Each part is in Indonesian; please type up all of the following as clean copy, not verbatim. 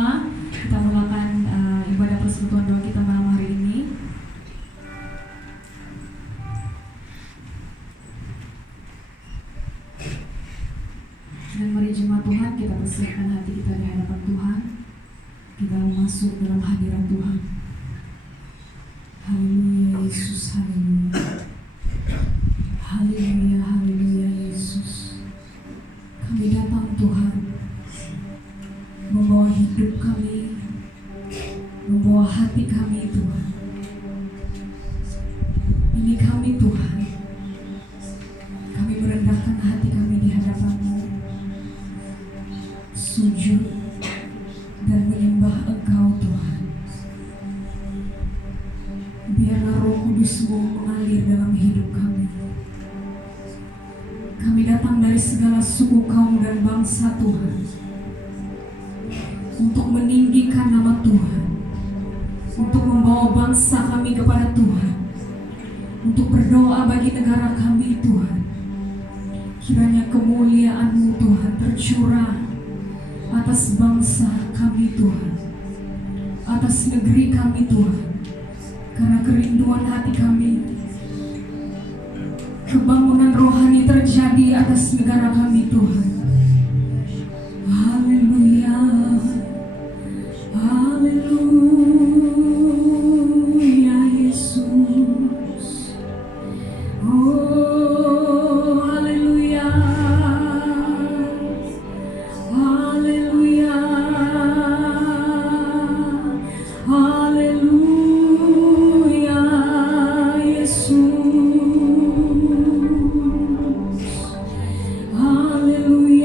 semua, kita mulakan ibadah persekutuan doa kita malam hari ini. Dan mari jemaat Tuhan, kita persiapkan hati kita di hadapan Tuhan. Kita masuk dalam hadirat Tuhan. Haleluya Yesus, haleluya. Haleluya, haleluya Yesus. Kami datang Tuhan, membawa hidup kami, membawa hati kami Tuhan. Ini kami Tuhan. Kami merendahkan hati kami di hadapan-Mu, sujud dan menyembah Engkau Tuhan. Biarlah Roh Kudus-Mu mengalir dalam hidup kami. Kami datang dari segala suku, kaum, dan bangsa Tuhan, untuk meninggikan nama Tuhan, untuk membawa bangsa kami kepada Tuhan, untuk berdoa bagi negara kami Tuhan. Kiranya kemuliaan-Mu Tuhan tercurah atas bangsa kami Tuhan, atas negeri kami Tuhan, karena kerinduan hati kami, kebangunan rohani terjadi atas negara kami Tuhan. Haleluya, haleluya Yesus. Oh haleluya, haleluya, haleluya Yesus. Haleluya.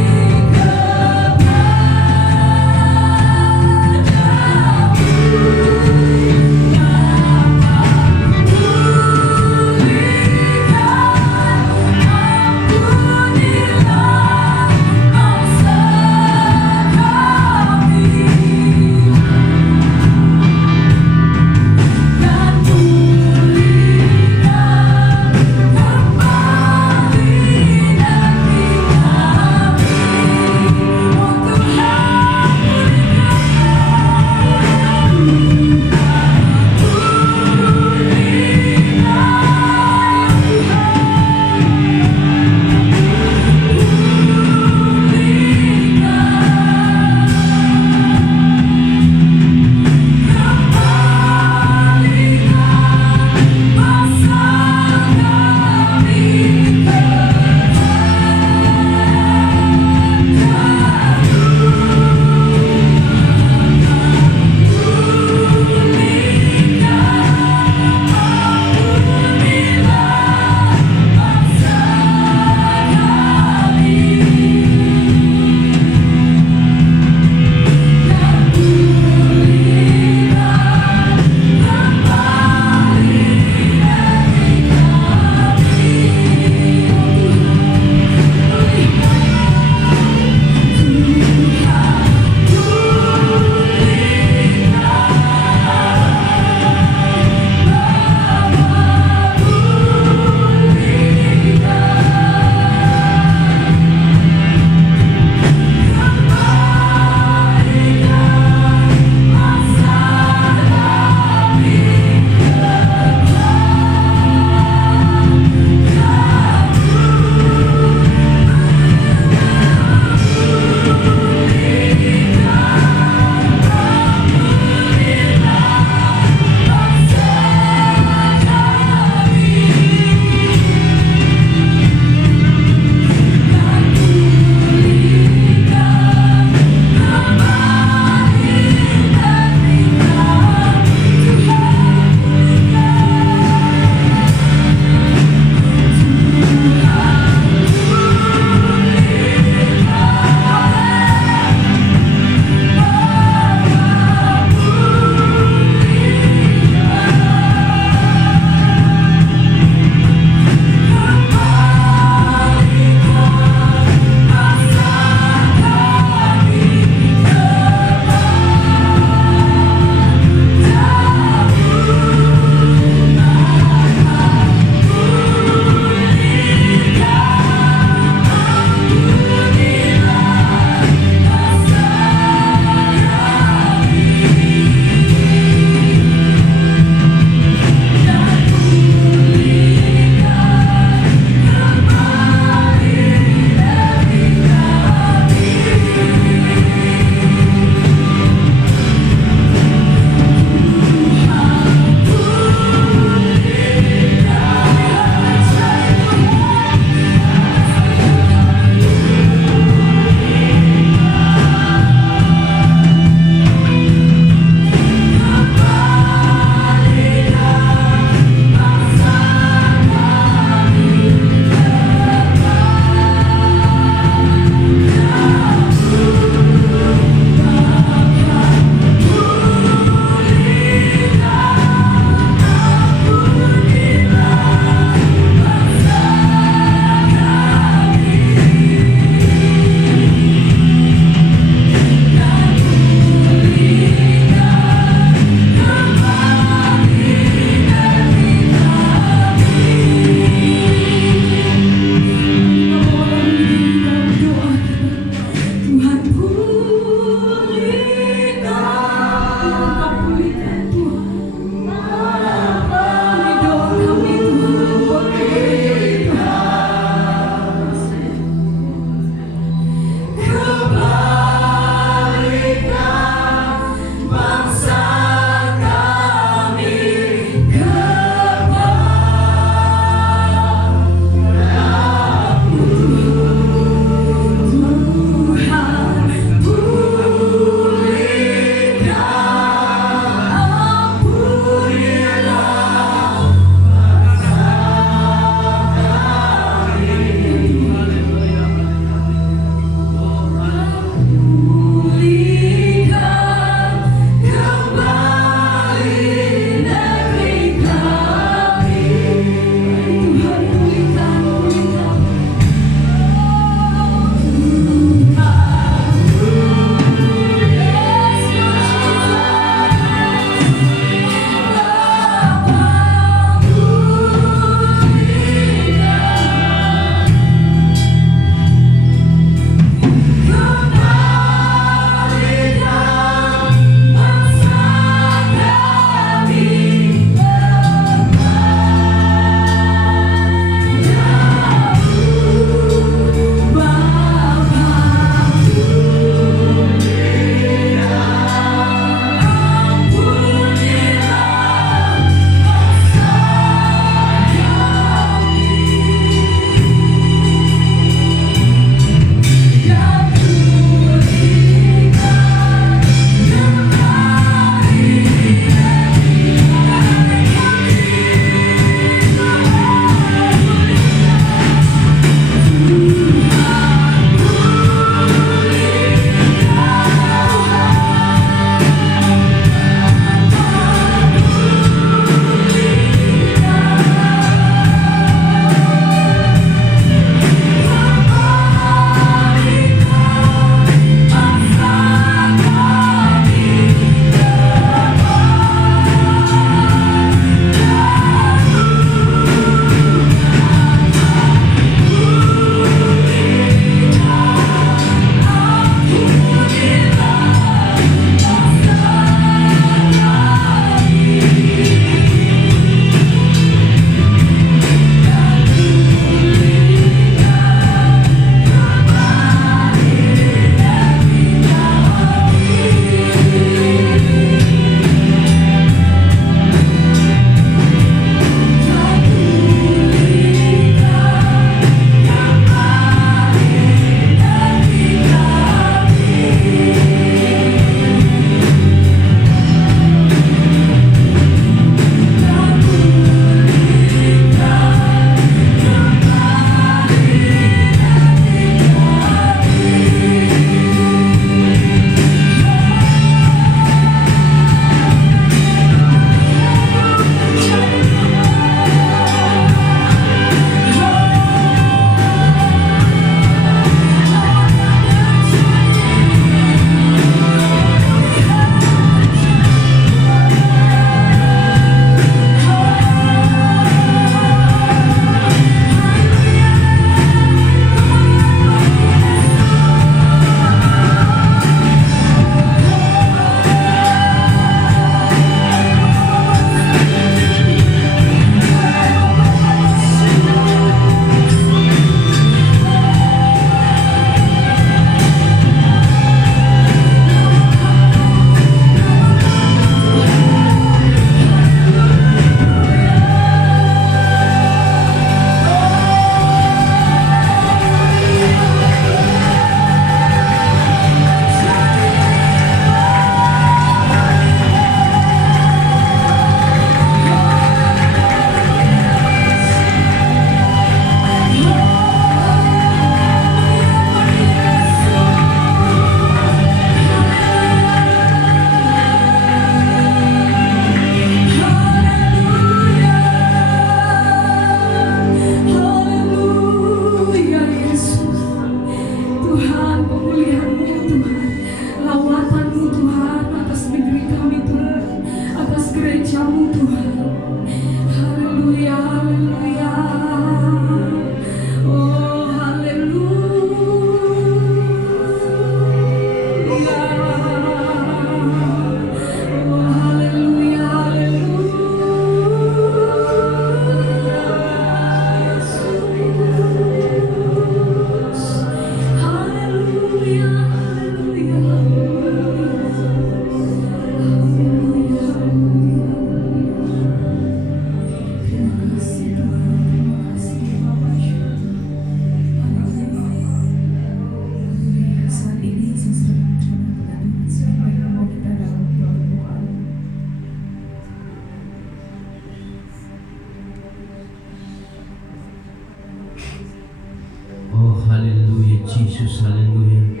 Jesus, haleluya.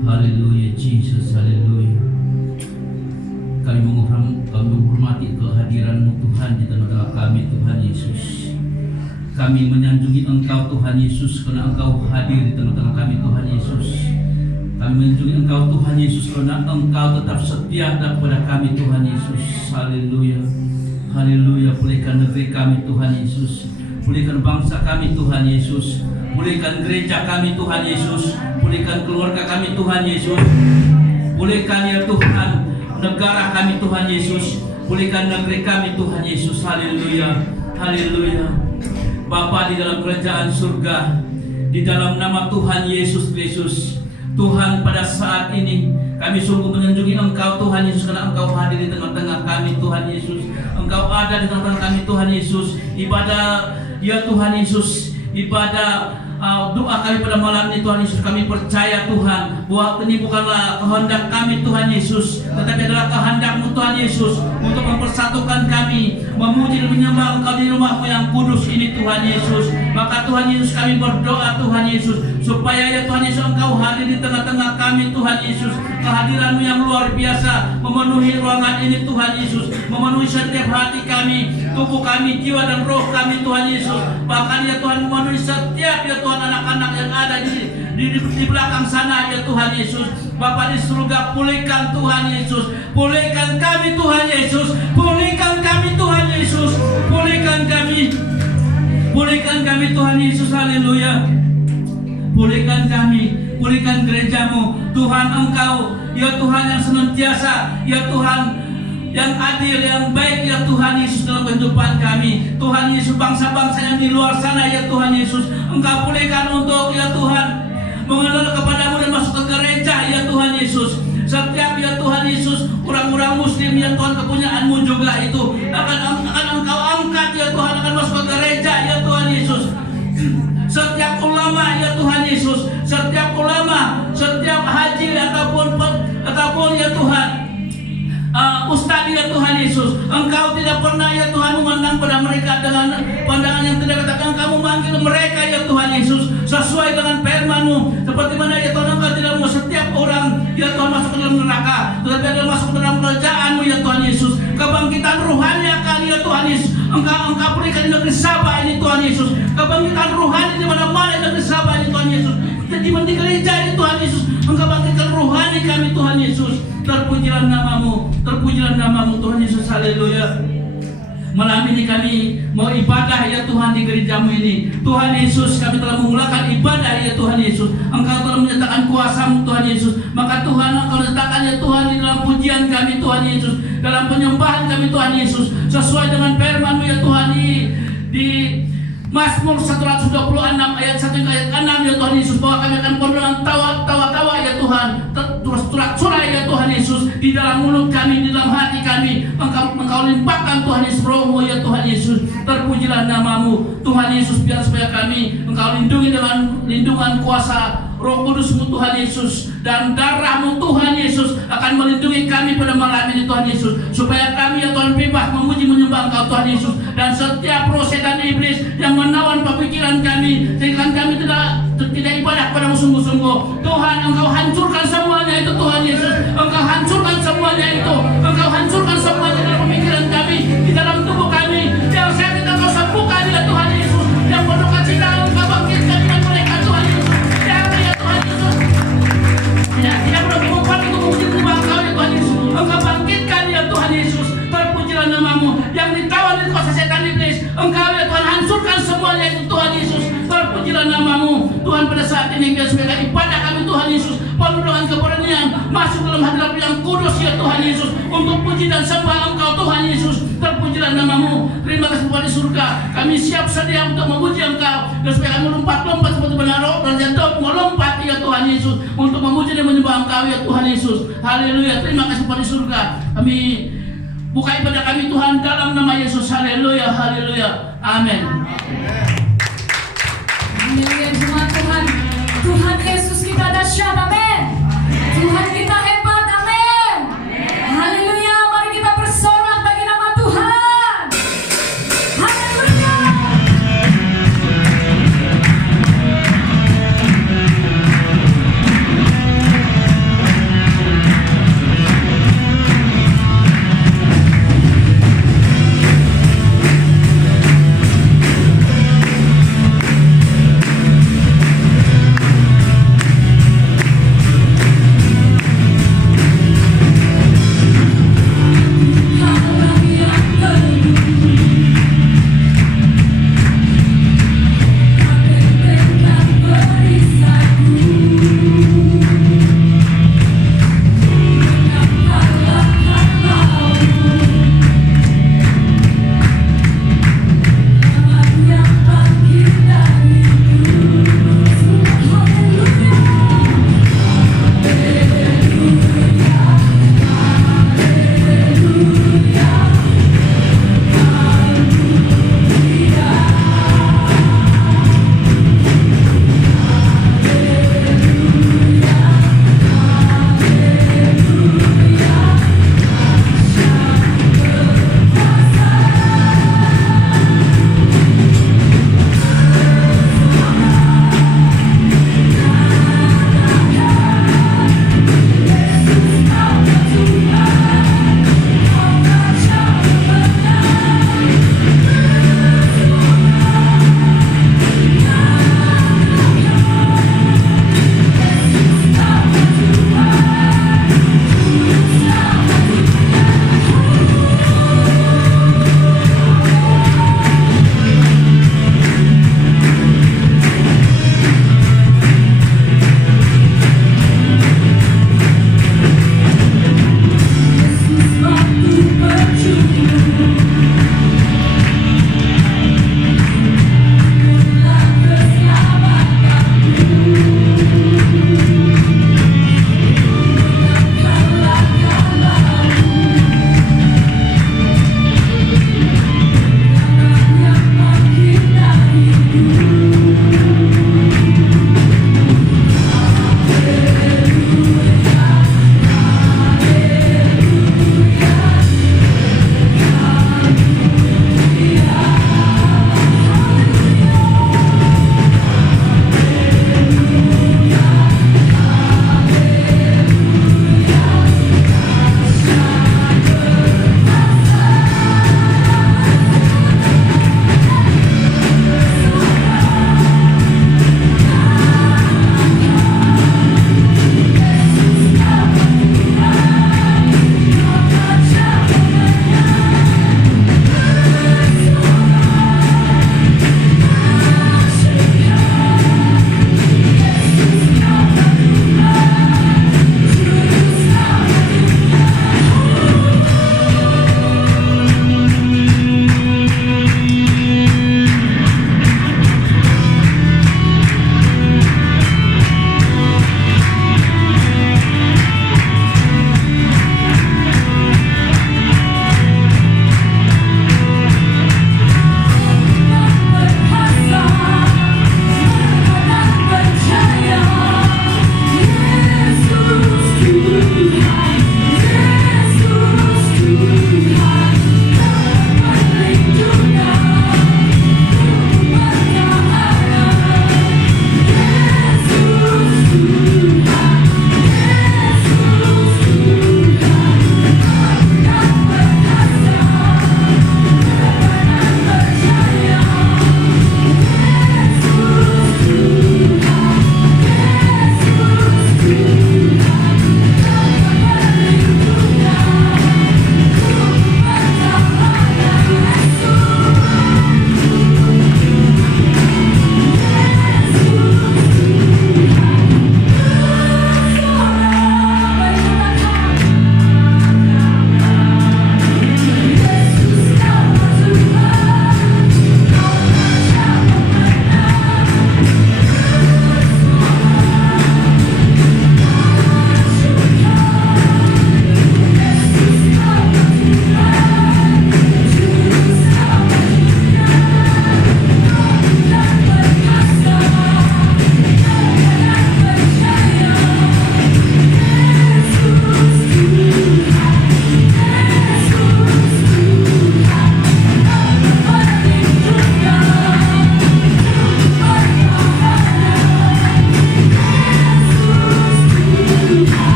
Haleluya Jesus, haleluya. Kami menghormati kehadiran-Mu Tuhan di tengah-tengah kami, Tuhan Yesus. Kami menyanjungi Engkau Tuhan Yesus karena Engkau hadir di tengah-tengah kami, Tuhan Yesus. Kami menyanjungi Engkau Tuhan Yesus karena Engkau tetap setia kepada kami, Tuhan Yesus. Haleluya. Haleluya. Pulihkan negeri kami, Tuhan Yesus. Pulihkan bangsa kami, Tuhan Yesus. Pulihkan gereja kami, Tuhan Yesus. Pulihkan keluarga kami, Tuhan Yesus. Pulihkan ya Tuhan negara kami, Tuhan Yesus. Pulihkan negeri kami, Tuhan Yesus. Haleluya. Haleluya. Bapa di dalam kerajaan surga, di dalam nama Tuhan Yesus Kristus, Tuhan, pada saat ini kami sungguh menyanjungi Engkau Tuhan Yesus karena Engkau hadir di tengah-tengah kami, Tuhan Yesus. Engkau ada di tengah-tengah kami, Tuhan Yesus. Ibadah ya Tuhan Yesus, ibadah doa kami pada malam ini, Tuhan Yesus, kami percaya Tuhan bahwa ini bukanlah kehendak kami, Tuhan Yesus, tetapi adalah kehendak-Mu, Tuhan Yesus, untuk mempersatukan kami, memuji dan menyembah Engkau di rumah-Mu yang kudus ini, Tuhan Yesus. Maka Tuhan Yesus, kami berdoa, Tuhan Yesus, supaya ya Tuhan Yesus, Engkau hadir di tengah-tengah kami, Tuhan Yesus. Kehadiran-Mu yang luar biasa memenuhi ruangan ini, Tuhan Yesus, memenuhi setiap hati kami, tubuh kami, jiwa dan roh kami, Tuhan Yesus. Bahkan ya Tuhan, memenuhi setiap ya Tuhan anak-anak yang ada di belakang sana ya Tuhan Yesus. Bapa di surga, pulihkan Tuhan Yesus, pulihkan kami Tuhan Yesus, pulihkan kami Tuhan Yesus, pulihkan kami Tuhan Yesus. Haleluya. Pulihkan kami, pulihkan gereja-Mu Tuhan. Engkau ya Tuhan yang senantiasa ya Tuhan yang adil, yang baik ya Tuhan Yesus dalam kehidupan kami. Tuhan Yesus, bangsa-bangsa yang di luar sana ya Tuhan Yesus, Engkau pulihkan untuk ya Tuhan mengenal kepada-Mu dan masuk ke gereja ya Tuhan Yesus. Setiap ya Tuhan Yesus orang-orang muslim ya Tuhan, kepunyaan-Mu juga itu akan Engkau angkat ya Tuhan, akan masuk ke gereja ya Tuhan Yesus. Setiap ulama ya Tuhan Yesus, setiap ulama, setiap haji ataupun ya Tuhan Ustaz ya Tuhan Yesus, Engkau tidak pernah ya Tuhan memandang pada mereka dengan pandangan yang tidak katakan. Kamu manggil mereka ya Tuhan Yesus sesuai dengan firman-Mu, seperti mana ya Tuhan, Engkau tidak mau setiap orang ya Tuhan masuk ke dalam neraka, tetapi adalah masuk ke dalam kerajaan-Mu ya Tuhan Yesus. Kebangkitan rohani akan ya Tuhan Yesus Engkau berikan di negeri Sabah ini Tuhan Yesus. Kebangkitan rohani di mana-mana di negeri Sabah ini Tuhan Yesus. Di gereja ini Tuhan Yesus, Engkau bangkitkan rohani kami Tuhan Yesus. Terpujilah nama-Mu, terpujilah nama-Mu Tuhan Yesus. Haleluya. Malam ini kami mau ibadah ya Tuhan di gereja-Mu ini. Tuhan Yesus, kami telah memulakan ibadah ya Tuhan Yesus. Engkau telah menyatakan kuasa-Mu Tuhan Yesus. Maka Tuhan, Engkau letakkan ya Tuhan di dalam pujian kami Tuhan Yesus, dalam penyembahan kami Tuhan Yesus, sesuai dengan firman-Mu ya Tuhan di Mazmur 126 ayat 1 ayat 6 ya Tuhan Yesus, bahwa kami akan penuh dengan tawa-tawa ya Tuhan, sorak-sorai ya Tuhan Yesus, di dalam mulut kami, di dalam hati kami. Engkau limpahkan Tuhan Yesus roh-Mu ya Tuhan Yesus. Terpujilah nama-Mu Tuhan Yesus, biar supaya kami Engkau lindungi dengan lindungan kuasa Roh Kudus-Mu Tuhan Yesus, dan darah-Mu Tuhan Yesus akan melindungi kami pada malam ini Tuhan Yesus, supaya kami ya Tuhan bebas memuji menyembah Engkau Tuhan Yesus. Dan setiap roh setan iblis yang menawan pemikiran kami sehingga kami tidak ibadah padamu sungguh-sungguh, Tuhan Engkau hancurkan semuanya itu Tuhan Yesus. Engkau hancurkan semuanya itu, Engkau hancurkan semuanya dalam pemikiran kami, di dalam tubuh kami. Yang sakit Engkau sembuhkan ya Tuhan Yesus, yang penuh cita Engkau bangkitkan dengan mereka Tuhan Yesus. Tidak perlu mengumpat untuk memuji Engkau ya Tuhan Yesus. Engkau bangkitkan ya Tuhan Yesus. Terpujilah nama-Mu. Yang ditawan dari kuasa setan iblis, Engkau ya Tuhan hancurkan semuanya itu Tuhan Yesus. Terpujilah nama-Mu Tuhan. Pada saat ini biar sebagai ibadah kami Tuhan Yesus penuh dengan keberanian masuk dalam hadirat yang kudus ya Tuhan Yesus, untuk puji dan sembah Engkau Tuhan Yesus. Terpujilah nama-Mu. Terima kasih Bapa di surga. Kami siap sedia untuk memuji Engkau, dan supaya kami lompat-lompat seperti benar-benar dan jatuh melompat ya Tuhan Yesus, untuk memuji dan menyembah Engkau ya Tuhan Yesus. Haleluya. Terima kasih Bapa di surga. Kami buka ibadah kami Tuhan dalam nama Yesus. Haleluya. Haleluya. Amin. Haleluya jemaat Tuhan. Tuhan Yesus kita dahsyat. Amin. Tuhan kita hebat. Amin. Haleluya. Mari kita bersorak bagi nama Tuhan. Haleluya.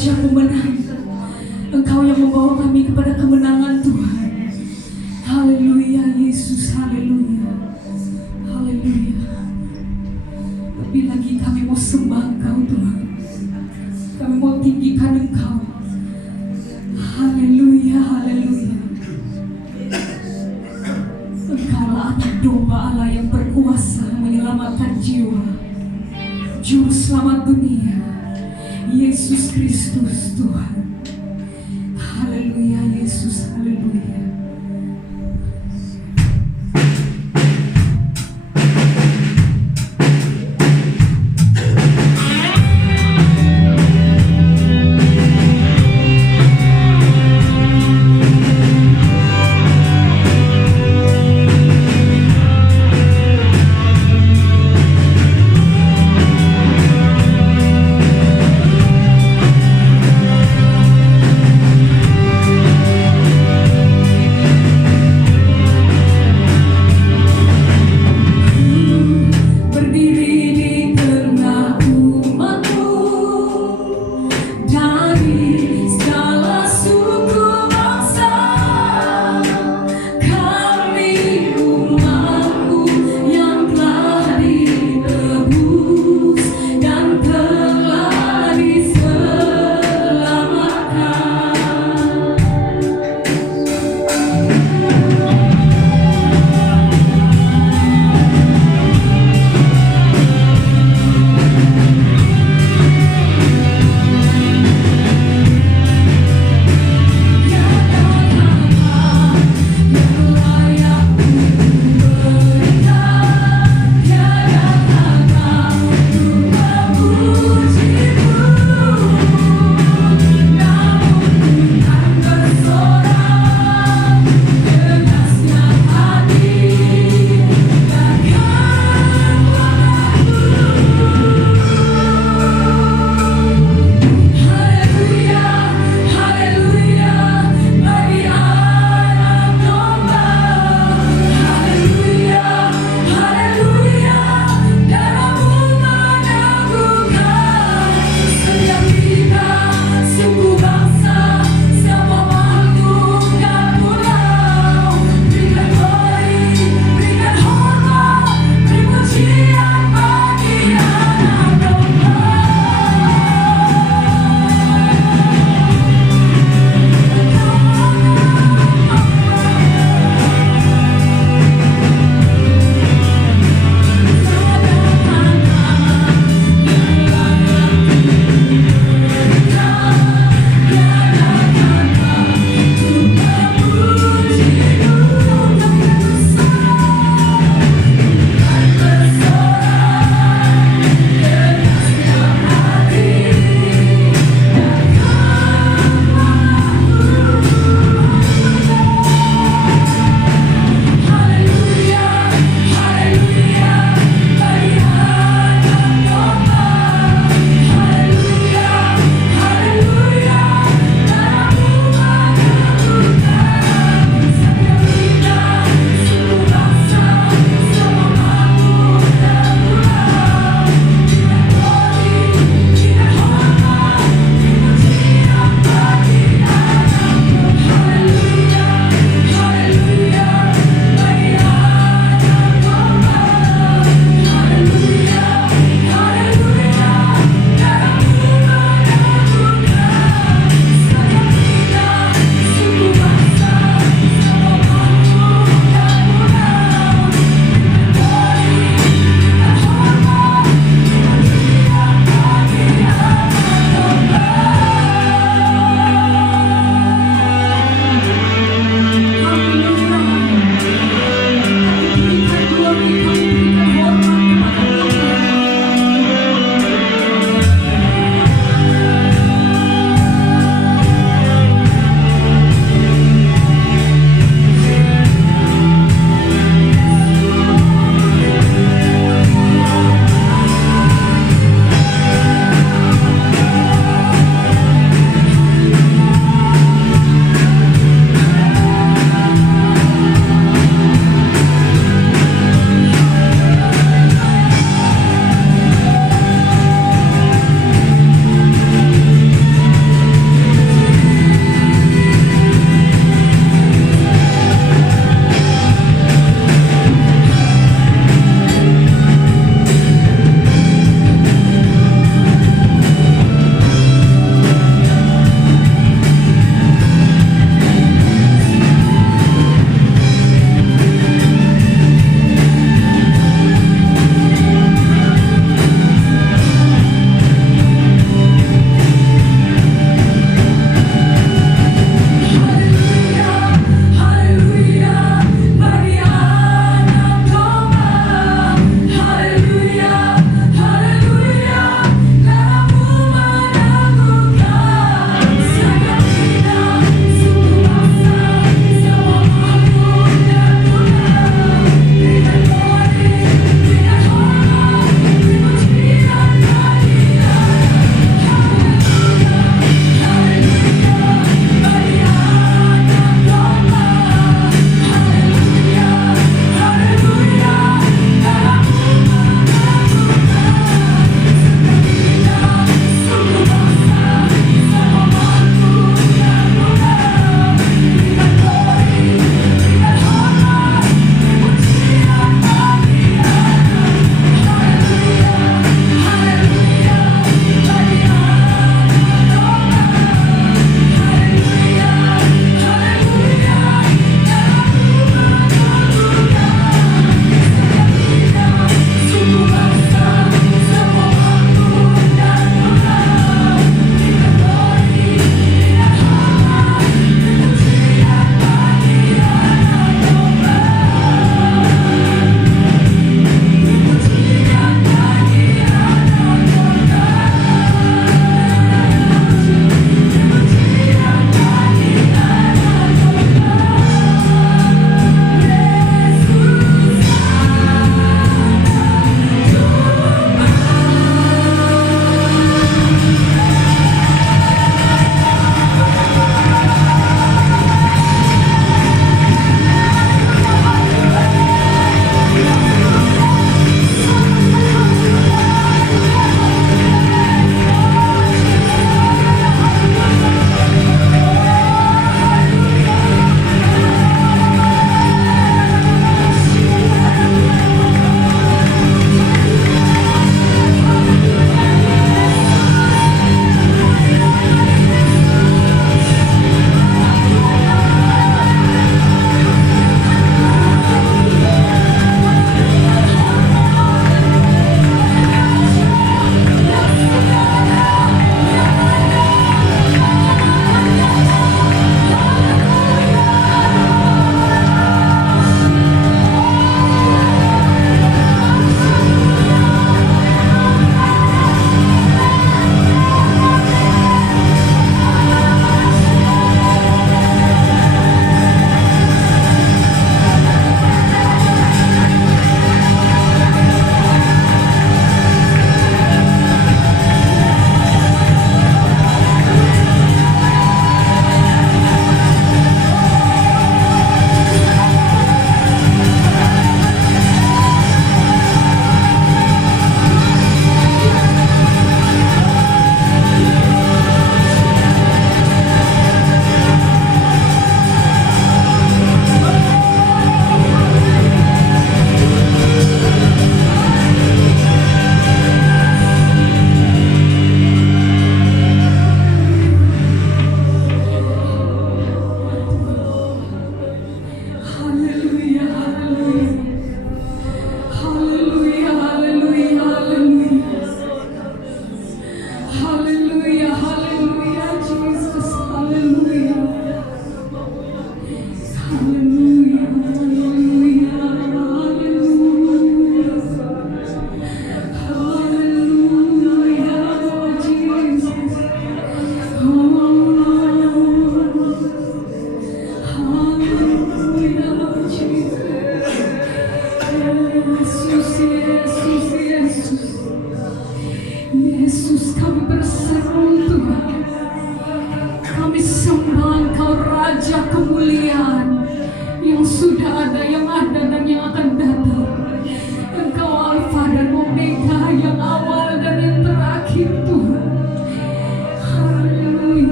Raja pemenang. Engkau yang membawa kami kepada kemenangan Tuhan. Haleluya Yesus, haleluya. Haleluya. Lebih lagi kami mau sembah Engkau Tuhan. Kami mau tinggikan Engkau. Haleluya, haleluya. Engkaulah anak domba Allah yang berkuasa menyelamatkan jiwa. Juru selamat dunia, Yesus Kristus Tuhan. Haleluya Yesus, haleluya.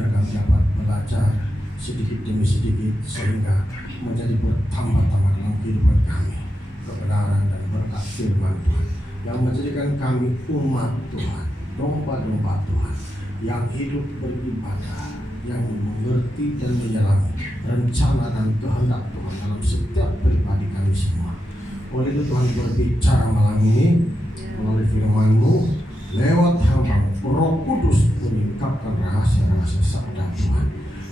biar kami dapat belajar sedikit demi sedikit sehingga menjadi bertambah-tambah dalam kehidupan kami kebenaran dan berkat firman Tuhan yang menjadikan kami umat Tuhan, domba-domba Tuhan yang hidup beribadah, yang mengerti dan menyelami rencana dan kehendak Tuhan dalam setiap pribadi kami semua. Oleh itu Tuhan berbicara malam ini melalui firman-Mu lewat hamba Roh Kudus mengungkapkan rahasia-rahasia sabda Tuhan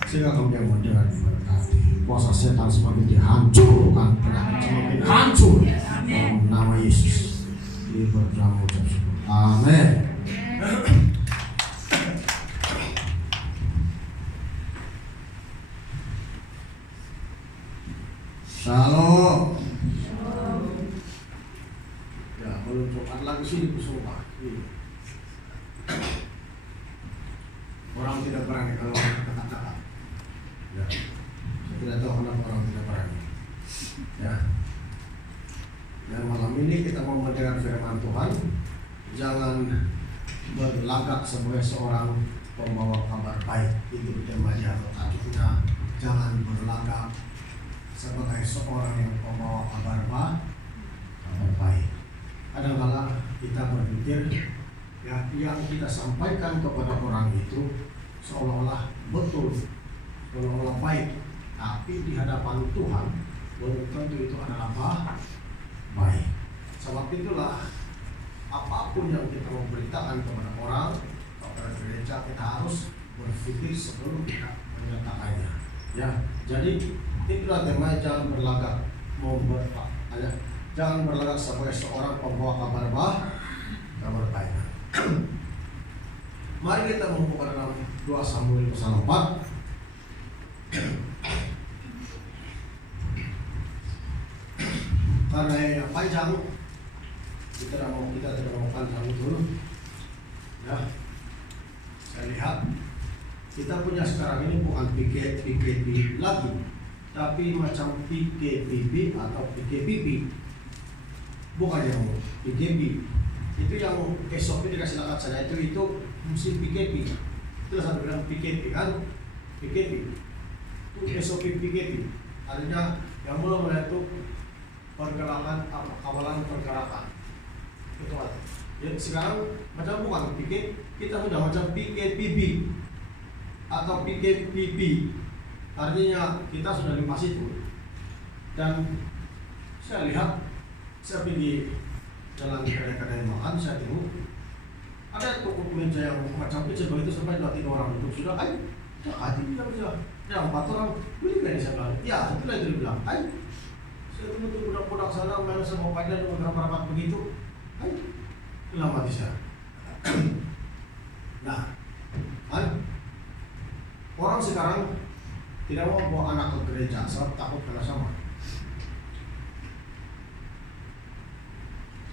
sehingga kami yang mendengar diberkati, kuasa setan semakin dihancurkan, penyakit semakin hancur dalam nama Yesus. Ini berdoa mengucap syukur. Amin. Shalom. Ya, belum Jumat lagi sini semua. Orang tidak berani kalau kata-kata. Ya, saya tidak tahu kenapa orang tidak berani. Ya. Dan malam ini kita mau mendengar firman Tuhan. Jangan berlagak sebagai seorang pembawa kabar baik. Itu temanya atau tajuknya. Jangan berlagak sebagai seorang yang pembawa kabar baik. Kadang-kadang kita berpikir ya, yang kita sampaikan kepada orang itu seolah-olah betul, seolah-olah baik, tapi di hadapan Tuhan belum tentu itu adalah baik. Sebab itulah apapun yang kita mau beritakan kepada orang, kepada gereja, kita harus berpikir sebelum kita menyatakannya. Ya, jadi itulah tema, jangan berlagak jangan berlagak sebagai seorang pembawa kabar baik. Mari kita membuka dalam 2 Samuel pasal 4. Karena yang panjang, kita tidak mau panjang dulu. Ya, saya lihat kita punya sekarang ini bukan PKP lagi, tapi macam PKPB atau PKPB. Bukan yang PKB. Itu yang SOP dikasih lakat saya itu mesti PKP. Itu saya bilang PKP kan, PKP itu SOP PKP, artinya yang mulai itu pergerakan kawalan pergerakan itu kan. Ya, sekarang macam bukan PKP, kita sudah macam PKPB atau PKPB, artinya kita sudah di situ. Dan saya lihat, saya pergi jalan kedai-kedai makan, saya tengok ada toko meja yang macam itu begitu sampai 2-3 orang duduk sudah, hati bilang sudah, ya 4 orang beli kan, saya bilang, ya itulah itu bilang, saya tunggu budak-budak sana main sama padan beberapa rapat begitu, bilang mati saya. Nah, orang sekarang tidak mau bawa anak ke gereja sebab takut kena sama.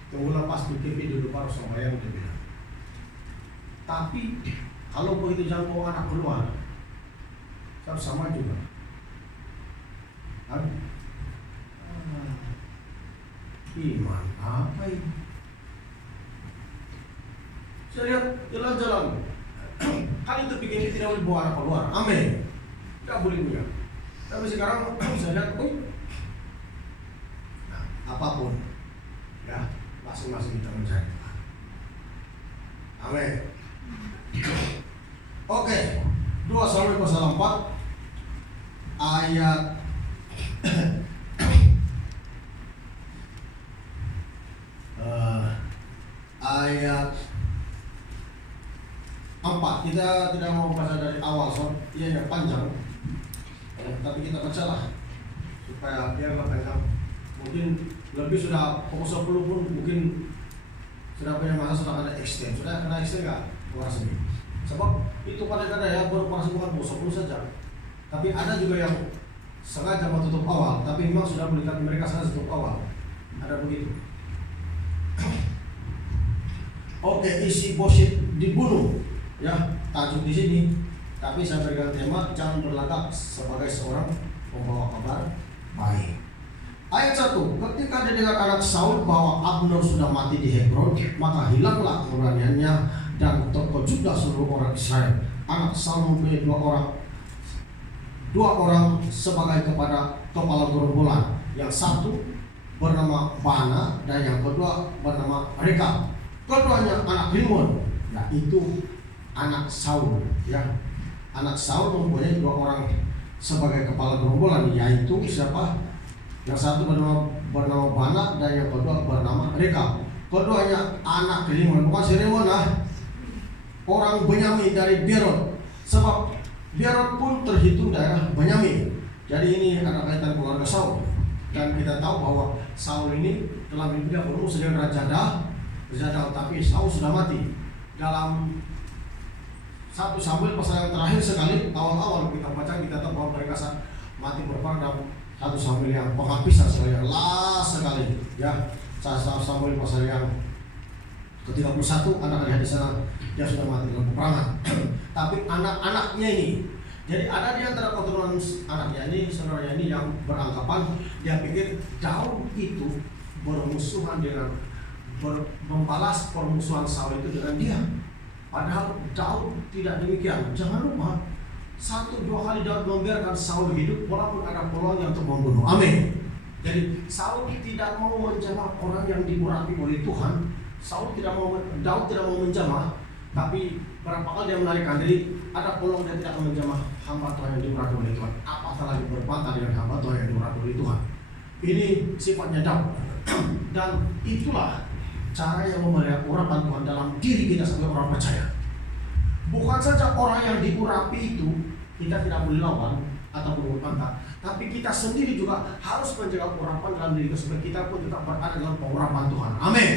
Tunggulah pas PKP dulu baru sama yang dia bilang. Tapi kalau begitu jangan bawa anak keluar, sama juga. Iman apa ini? Saya lihat jalan-jalan. Kali itu PKP tidak boleh bawa anak keluar. Amin. Tidak boleh juga. Tapi sekarang saya lihat, nah, apapun, ya. Masing-masing kita mencari Tuhan. Amin. Oke, 2 Samuel pasal 4 ayat ayat 4. Kita tidak mau baca dari awal, iya panjang. Tapi kita bacalah supaya biar panjang. Mungkin lebih sudah pokok 10 pun mungkin sudah punya masa sudah ada extend. Sudah kena extend nggak? Kurasa ini. Sebab itu kadang-kadang ya baru kurasa bukan 10 saja. Tapi ada juga yang sengaja mau tutup awal, tapi memang sudah melihat mereka sengaja tutup awal. Ada begitu. Oke, isi Bosit dibunuh. Ya, tajuk di sini. Tapi saya berikan tema jangan berlagak sebagai seorang pembawa kabar baik. Ayat 1, ketika didengar anak Saul bahwa Abner sudah mati di Hebron, maka hilanglah keberaniannya dan terkejutlah seluruh orang Israel. Anak Saul mempunyai dua orang sebagai kepala gerombolan. Yang satu bernama Bana dan yang kedua bernama Rekab. Keduanya anak Rimon, yaitu anak Saul. Ya, anak Saul mempunyai dua orang sebagai kepala gerombolan, yaitu siapa? Yang satu bernama Bana dan yang kedua bernama Rekab. Keduanya anak Rimon, bukan si Rimon orang Benyamin dari Beerot. Sebab Beerot pun terhitung daerah Benyamin. Jadi ini ada kaitan keluarga Saul. Dan kita tahu bahwa Saul ini dalam Biblia bermusuh dengan Raja Daud, tapi Saul sudah mati. Dalam 1 Samuel pasal yang terakhir sekali, awal-awal kita baca, kita tahu bahwa mereka mati berperang dalam 1 Samuel yang penghabisan sekali, last sekali. Ya, 1 Samuel pasal yang ke-31, anak lihat di sana dia sudah mati dalam peperangan. Tapi anak-anaknya ini, jadi ada di antara keturunan anaknya ini, saudaranya ini yang beranggapan dia pikir Daud itu bermusuhan dengan membalas permusuhan Saul itu dengan dia. Padahal Daud tidak demikian. Jangan lupa 1-2 kali Daud membiarkan Saul hidup walaupun ada peluang untuk membunuh. Amin. Jadi Saul tidak mau menjamah orang yang diurapi oleh Tuhan. Daud tidak mau menjamah, tapi berapa kali dia melarikan diri, ada peluang dia tidak menjamah hamba Tuhan yang diurapi oleh Tuhan. Apatah lagi berbantah dengan hamba Tuhan yang diurapi oleh Tuhan. Ini sifatnya Daud. Dan itulah cara yang memelihara urapan Tuhan dalam diri kita sebagai orang percaya. Bukan saja orang yang diurapi itu kita tidak boleh lawan atau berbantah, tapi kita sendiri juga harus menjaga urapan dalam diri kita supaya kita pun tetap berada dalam pengurapan Tuhan. Amin.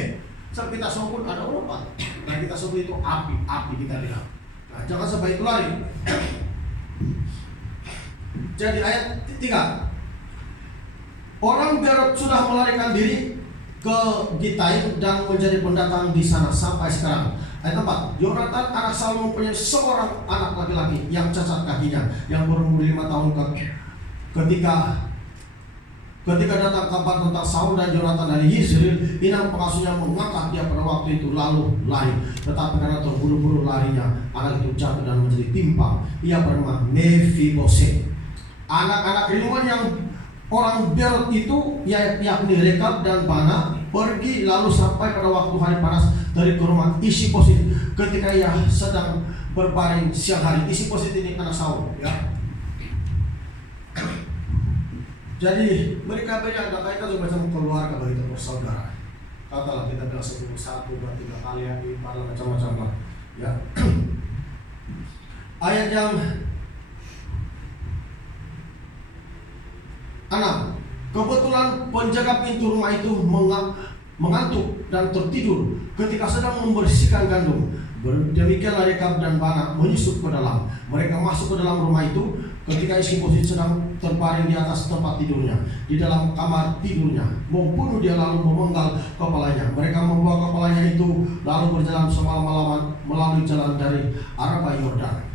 Sebab kita sombong ada urapan, dan kita sombong itu api kita lihat. Nah, jangan sampai itu lari. Jadi ayat 3, orang Beerot sudah melarikan diri ke Gitaim dan menjadi pendatang di sana sampai sekarang. Ayat 4, Yonatan anak Saul mempunyai seorang anak laki-laki yang cacat kakinya, yang berumur 5 tahun ketika datang kabar tentang Saul dan Yonatan dari Yisrael, inang pengasuhnya mengangkat dia pada waktu itu lalu lari. Tetapi karena terburu-buru larinya, anak itu jatuh dan menjadi timpang. Ia bernama Mephiboset. Anak-anak Rimon yang orang Beerot itu, yakni Rekab dan Bana, pergi lalu sampai pada waktu hari panas dari ke rumah Isiboset ketika ia sedang berbaring siang hari. Isiboset ini anak Saul, ya. Jadi mereka banyak ada kaitan macam keluarga begitu, bersaudara. Katalah kita bilang 1, 2, 3 kali yang macam-macam lah, ya. Ayat yang 6, kebetulan penjaga pintu rumah itu mengantuk dan tertidur ketika sedang membersihkan gandum. Demikianlah Rekab dan Bana menyusup ke dalam. Mereka masuk ke dalam rumah itu ketika Isiboset sedang terbaring di atas tempat tidurnya, di dalam kamar tidurnya. Membunuh dia lalu memenggal kepalanya. Mereka membawa kepalanya itu lalu berjalan semalam-malaman melalui jalan dari Araba Yordan.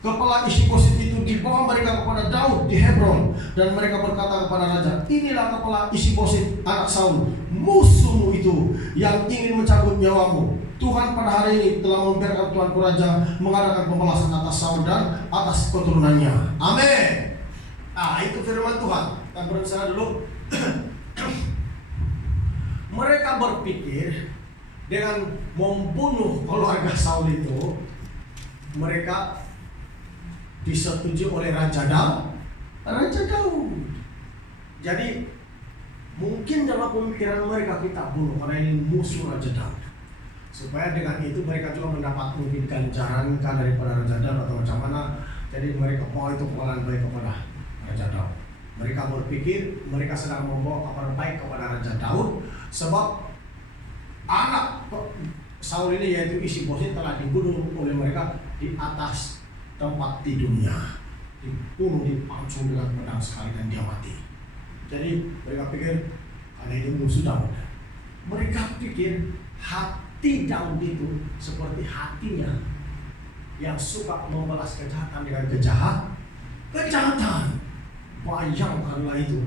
Kepala Isiboset itu dibawa mereka kepada Daud di Hebron, dan mereka berkata kepada raja, inilah kepala Isiboset anak Saul, musuhmu itu yang ingin mencabut nyawamu. Tuhan pada hari ini telah membiarkan Tuanku Raja mengadakan pembalasan atas Saul dan atas keturunannya. Amin. Nah, itu firman Tuhan. Kita berencana dulu. Mereka berpikir dengan membunuh keluarga Saul itu, mereka disetujui oleh Raja Daud. Jadi mungkin dalam pemikiran mereka kita bunuh karena ini musuh Raja Daud, supaya dengan itu mereka juga mendapat mungkin ganjaran daripada Raja Daud atau macam mana. Jadi mereka mau itu pengenalan baik kepada Raja Daud. Mereka berpikir mereka sedang membawa kabar baik kepada Raja Daud, sebab anak Saul ini yaitu Isiboset telah dibunuh oleh mereka di atas tempat tidurnya, dibunuh, dipancung dengan pedang sekali dan dia mati. Jadi mereka pikir karena ini musuh Daud. Mereka pikir hati Daud itu seperti hatinya yang suka membalas kejahatan dengan kejahatan. Bayangkanlah itu,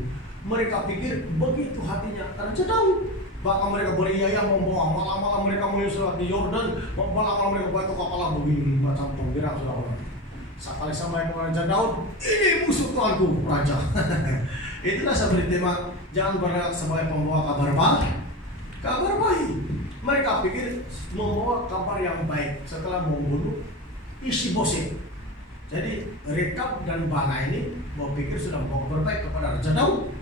Mereka pikir begitu hatinya Raja Daud. Bahkan mereka beriaya membawa, malam-malam mereka menyusul di Yordan, malam-malam mereka bawa itu kepala begini macam penggerak saudara. Sekali sampai ke Raja Daud, ini musuh Tuanku, Raja. Itulah seperti tema, jangan berlagak sebagai pembawa kabar baik. Mereka pikir membawa kabar yang baik setelah membunuh Isi-Boset. Jadi Rekab dan Baana ini berpikir sudah membawa kabar baik kepada Raja Daud.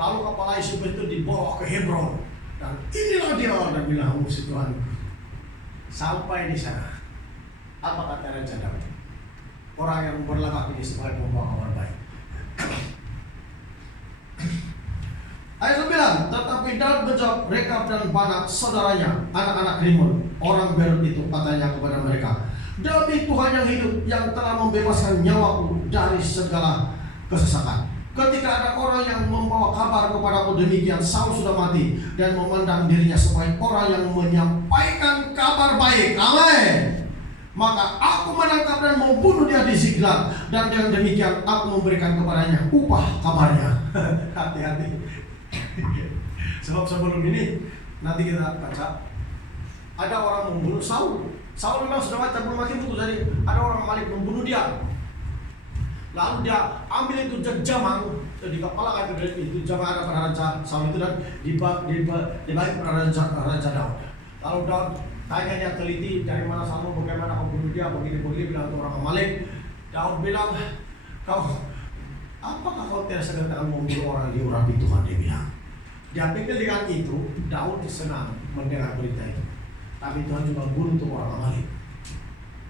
Lalu kepala Isi-Boset itu dibawa ke Hebron. Dan inilah dia dan bilang musuh Tuhan. Sampai di sana, apa kata Raja Daud? Orang yang berlagak ini sebagai pembawa kabar baik. Ayat 9, tetapi Daud menjawab Rekab dan Baana saudaranya, anak-anak Rimon, orang Berut itu, katanya kepada mereka, demi Tuhan yang hidup, yang telah membebaskan nyawaku dari segala kesesakan. Ketika ada orang yang membawa kabar kepadaku demikian, Saul sudah mati, dan memandang dirinya sebagai orang yang menyampaikan kabar baik. Amin. Maka aku menangkap dan membunuh dia di Ziklag, dan dengan demikian aku memberikan kepadanya upah kabarnya. Hati-hati. Sebab sebelum ini nanti kita baca, ada orang membunuh Saul. Saul memang sudah mati, belum mati itu, jadi ada orang Amalek membunuh dia. Lalu dia ambil itu jamang di kepala itu jamang ada pada Raja Saul itu, dan dibagi pada Raja Daud. Lalu Daud tanya, dia teliti dari mana Saul, bagaimana kau bunuh dia, begini bilang ke orang Amalek. Daud bilang, apakah kau tidak sedang membunuh orang di urapi Tuhan, dia bilang. Dia pikir dengan itu Daud senang mendengar berita itu. Tapi Tuhan juga bunuh untuk orang Amalek.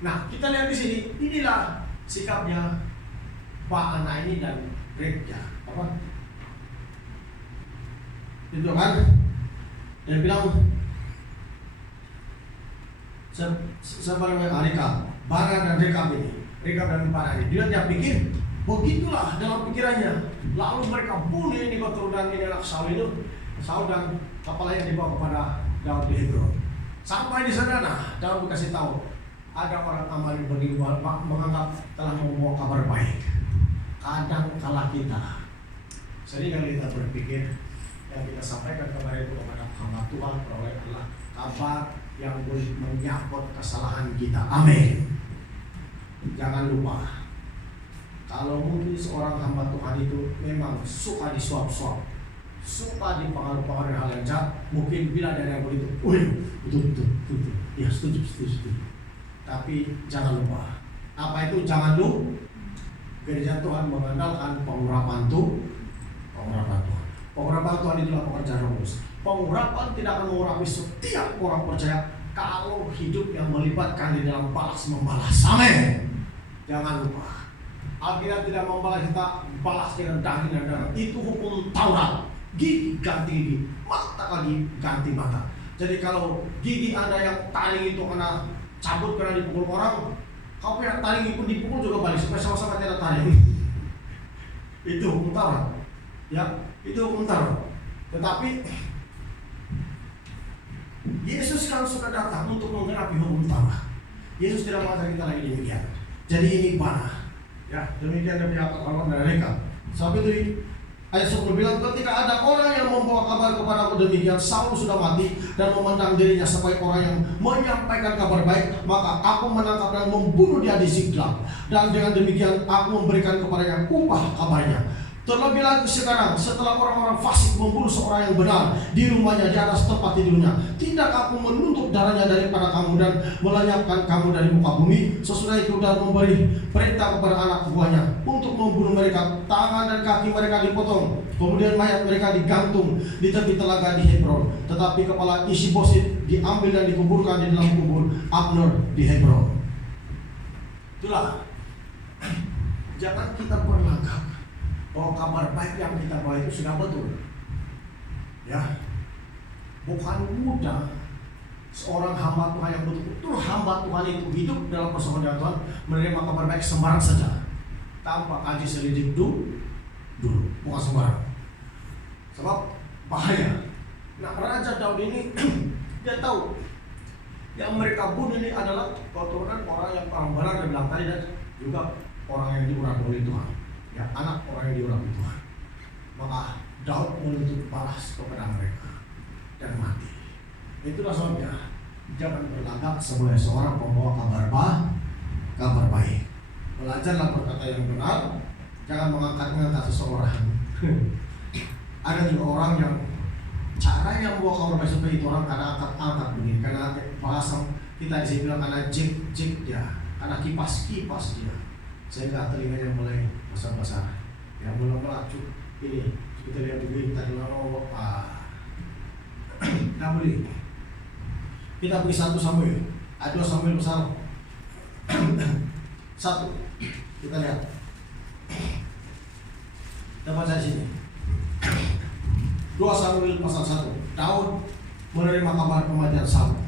Nah, kita lihat di sini, inilah sikapnya Baana ini dan Rekab. Apa? Itu kan? Dia bilang sebagai Rekab, Baana dan Rekab ini, Rekab dan Baana ini. Dia pikir begitulah dalam pikirannya. Lalu mereka bunuh ini keturunan ini anak Saul itu. Saul dan kepalanya dibawa kepada Daud di Hebron. Sampai di sana, nah, Daud dikasih tahu ada orang Amalek begini menganggap telah membawa kabar baik. Kadang kala kita sering kali kita berpikir yang kita sampaikan kemarin itu kepada hamba Tuhan oleh Allah, kabar yang boleh menyangkut kesalahan kita. Amin. Jangan lupa, kalau mungkin seorang hamba Tuhan itu memang suka disuap-suap, suka dipengaruhi hal yang jahat, mungkin bila ada yang begitu, betul, ya setuju. Tapi jangan lupa, apa itu jangan lupa? Gereja Tuhan mengandalkan pengurapan Tuhan. Pengurapan Tuhan itulah pekerjaan Roh Kudus. Pengurapan tidak akan mengurapi setiap orang percaya kalau hidup yang melibatkan di dalam balas membalas. Amin. Jangan lupa, Alkitab tidak membalas kita balas dengan daging dan darah. Itu hukum Taurat. Gigi ganti gigi, mata lagi ganti mata. Jadi kalau gigi Anda yang taring itu kena cabut karena dipukul orang, kau yang taring pun dipukul juga balik supaya sama-sama tidak taring. Itu hukum Taurat. Ya, itu hukum Taurat. Tetapi Yesus kan sudah datang untuk menggenapi hukum Taurat. Yesus tidak mengajar kita lagi demikian. Jadi ini Baana. Ya, demikian demi kawan dan Rekab. Sebab itu ayat 10 bilang, ketika ada orang yang membawa kabar kepadaku demikian, Saul sudah mati, dan memandang dirinya sebagai orang yang menyampaikan kabar baik, maka aku menangkap dan membunuh dia di Ziklag, dan dengan demikian aku memberikan kepadanya upah kabarnya. Terlebih lagi sekarang, setelah orang-orang fasik membunuh seorang yang benar di rumahnya di atas tempat tidurnya, tidak aku menuntut darahnya daripada kamu dan melenyapkan kamu dari muka bumi. Sesudah itu dan memberi perintah kepada anak buahnya untuk membunuh mereka, tangan dan kaki mereka dipotong, kemudian mayat mereka digantung di tepi telaga di Hebron. Tetapi kepala Isi-Boset diambil dan dikuburkan di dalam kubur Abner di Hebron. Itulah, jangan kita berlagak bahwa kabar baik yang kita bawa itu sudah betul. Ya, bukan mudah seorang hamba Tuhan yang betul-betul hamba Tuhan itu hidup dalam persoalan dengan Tuhan menerima kabar baik sembarang saja, tanpa kaji selidik dulu, bukan sembarang. Sebab bahaya. Nah, Raja Daud ini dia tahu yang mereka bunuh ini adalah keturunan orang yang orang benar dan bilang tadi, dan juga orang yang diurapi oleh Tuhan. Ya, anak orang yang diurapi Tuhan. Maka Daud menuntut balas kepada mereka dan mati. Itulah sebabnya jangan berlagak sebagai seorang pembawa kabar baik. Belajarlah berkata yang benar, jangan mengangkat seseorang. Ada juga orang yang caranya membawa kabar baik seperti itu, orang karena angkat begini, karena bahasa kita di sini bilang karena jek dia, karena kipas dia, sehingga telinganya mulai basah-basah, yang mulai melacuk ini. Kita lihat begini tadi lalu nggak boleh. Kita pergi 1 Samuel, 2 Samuel besar 1. Kita lihat. Dapat saya sini. 2 Samuel pasal 1. Daud menerima kabar kematian Saul.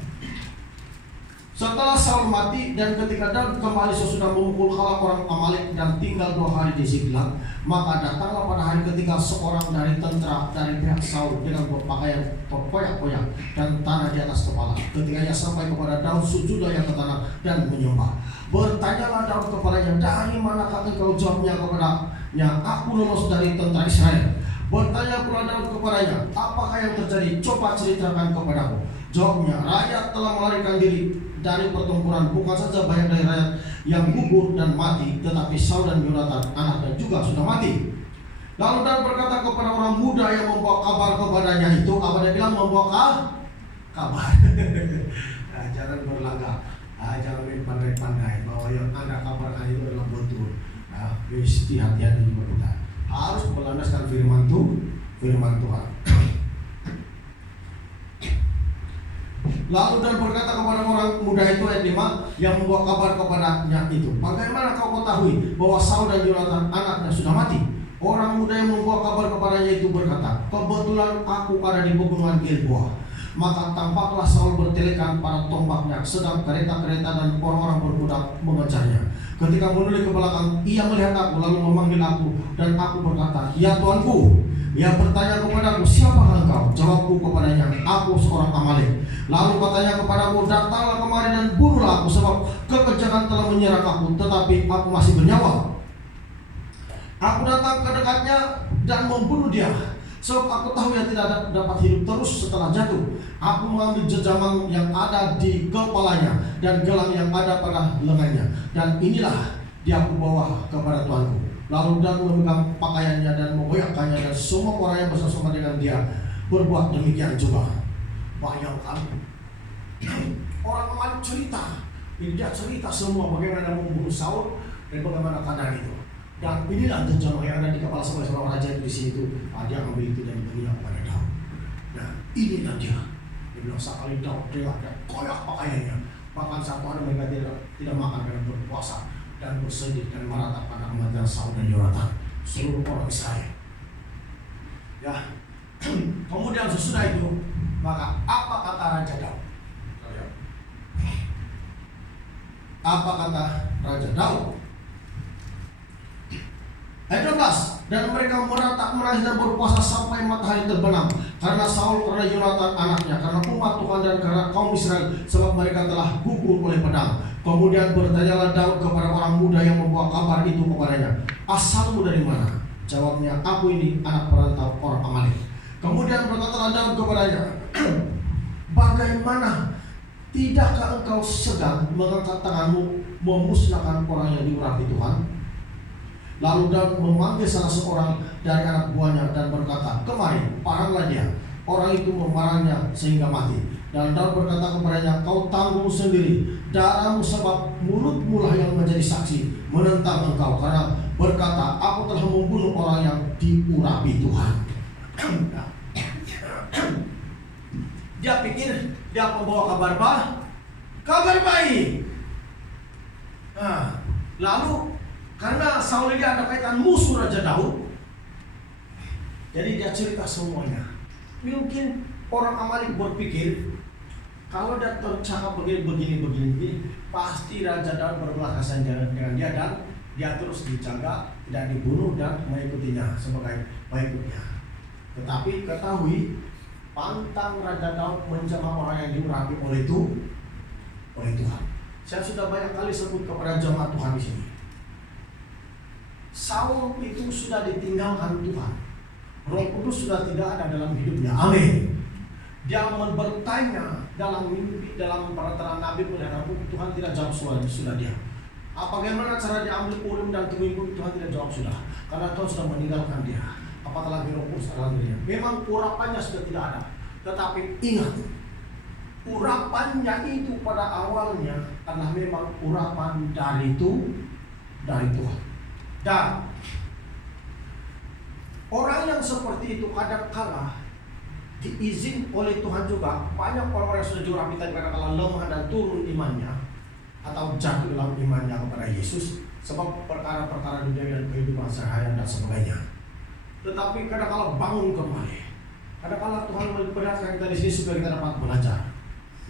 Setelah Saul mati dan ketika Daud kembali sesudah memukul kalah orang Amalek dan tinggal 2 hari di Ziklag, maka datanglah pada hari ketika seorang dari tentara dari pihak Saul dengan berpakaian berkoyak-koyak dan tanah di atas kepala. Ketika ia sampai kepada Daud, sujudlah ia ke tanah dan menyembah. Bertanyalah Daud kepadanya, dari manakah engkau? Jawabnya kepadanya, aku lolos dari tentara Israel. Bertanya pula Daud kepadanya, apakah yang terjadi? Coba ceritakan kepadaku. Jawabnya, rakyat telah melarikan diri dari pertempuran, bukan saja banyak dari rakyat yang gugur dan mati, tetapi Saul dan Yonatan anaknya juga sudah mati. Lalu Daud berkata kepada orang muda yang membawa kabar kepadanya itu, apa dia bilang? Membawa kabar. Nah, jangan berlagak, jangan pandai-pandai bahwa yang ada kabarkan itu adalah betul. Mesti hati-hati juga kita. Harus melandaskan firman Tuhan. Lalu Daud berkata kepada orang muda itu ayat 5 yang membawa kabar kepadanya itu, bagaimana kau ketahui bahwa Saul dan Yonatan anaknya sudah mati? Orang muda yang membawa kabar kepadanya itu berkata, kebetulan aku ada di pegunungan Gilboa. Maka tampaklah Saul bertelekan pada tombaknya, sedang kereta-kereta dan orang-orang berkuda mengejarnya. Ketika menoleh ke belakang, ia melihat aku lalu memanggil aku, dan aku berkata, ya Tuanku. Ia bertanya kepadaku, siapa engkau? Jawabku kepadanya, aku seorang Amalek. Lalu katanya kepadaku, datanglah kemari dan bunuhlah aku, sebab kekejangan telah menyerang aku, tetapi aku masih bernyawa. Aku datang ke dekatnya dan membunuh dia, sebab aku tahu ia tidak dapat hidup terus setelah jatuh. Aku mengambil jejamang yang ada di kepalanya dan gelang yang ada pada lengannya, dan inilah dia aku bawa kepada Tuanku. Lalu Daud memegang pakaiannya dan mengoyakkannya, dan semua orang yang bersama dengan dia berbuat demikian juga. Bayangkan, orang Amalek cerita, dia cerita semua bagaimana membunuh Saul dan bagaimana keadaan itu. Dan inilah jejamang yang ada di kepala seorang raja itu di situ. Dia ambil itu dan diberinya kepada Daud. Nah, inilah dia. Dia bilang sekali Daud teriak dan koyak pakaiannya. Bahkan satu hari mereka tidak makan dan berpuasa dan bersedih dan meratakan kematian Saul dan Yonatan, seluruh orang Israel. Ya, kemudian sesudah itu, maka apa kata Raja Daud? Apa kata Raja Daud? Ayat 12, dan mereka meratap, menangis dan berpuasa sampai matahari terbenam, karena Saul, karena Yonatan anaknya, karena umat Tuhan dan karena kaum Israel, sebab mereka telah gugur oleh pedang. Kemudian bertanyalah Daud kepada orang muda yang membawa kabar itu kepadanya, asalmu dari mana? Jawabnya, aku ini anak perantau orang Amalek. Kemudian berkatalah Daud kepadanya, bagaimana? Tidakkah engkau segan mengangkat tanganmu memusnahkan orang yang diurapi Tuhan? Lalu Daud memanggil salah seorang dari anak buahnya dan berkata, kemari, paranglah dia. Orang itu memarahnya sehingga mati. Dan Daud berkata kepadanya, kau tanggung sendiri darahmu, sebab mulutmu lah yang menjadi saksi menentang engkau, karena berkata, aku telah membunuh orang yang diurapi Tuhan. Dia pikir dia membawa kabar baik. Nah, lalu karena Saul ini ada kaitan musuh Raja Daud, jadi dia cerita semuanya. Mungkin orang Amalek berpikir, kalau dia tercakap begini, pasti Raja Daud berbelas kasihan dengan dia, dan dia terus dijaga, tidak dibunuh dan mengikutinya sebagai pengikutnya. Tetapi ketahui, pantang Raja Daud menjamah orang yang diurapi oleh Tuhan. Saya sudah banyak kali sebut kepada jemaat Tuhan di sini. Saul itu sudah ditinggalkan Tuhan. Roh Kudus sudah tidak ada dalam hidupnya. Amin. Dia bertanya dalam mimpi, dalam perantara Nabi melihat Tuhan tidak jawab sudah dia. Bagaimana cara dia ambil Urim dan Tumim pun Tuhan tidak jawab sudah. Karena Tuhan sudah meninggalkan dia. Apatah lagi Roh Kudus dalam dirinya. Memang urapannya sudah tidak ada. Tetapi ingat, urapannya itu pada awalnya adalah memang urapan dari Tuhan. Dan orang yang seperti itu kadang-kala diizin oleh Tuhan juga. Banyak orang-orang yang sudah diurapi tadi kadang-kala lemah dan turun imannya atau jatuh dalam imannya kepada Yesus sebab perkara-perkara dunia dan kehidupan sehari-hari dan sebagainya. Tetapi kadang-kala bangun kembali. Kadang-kala Tuhan memperlihatkan kita di sini supaya kita dapat belajar.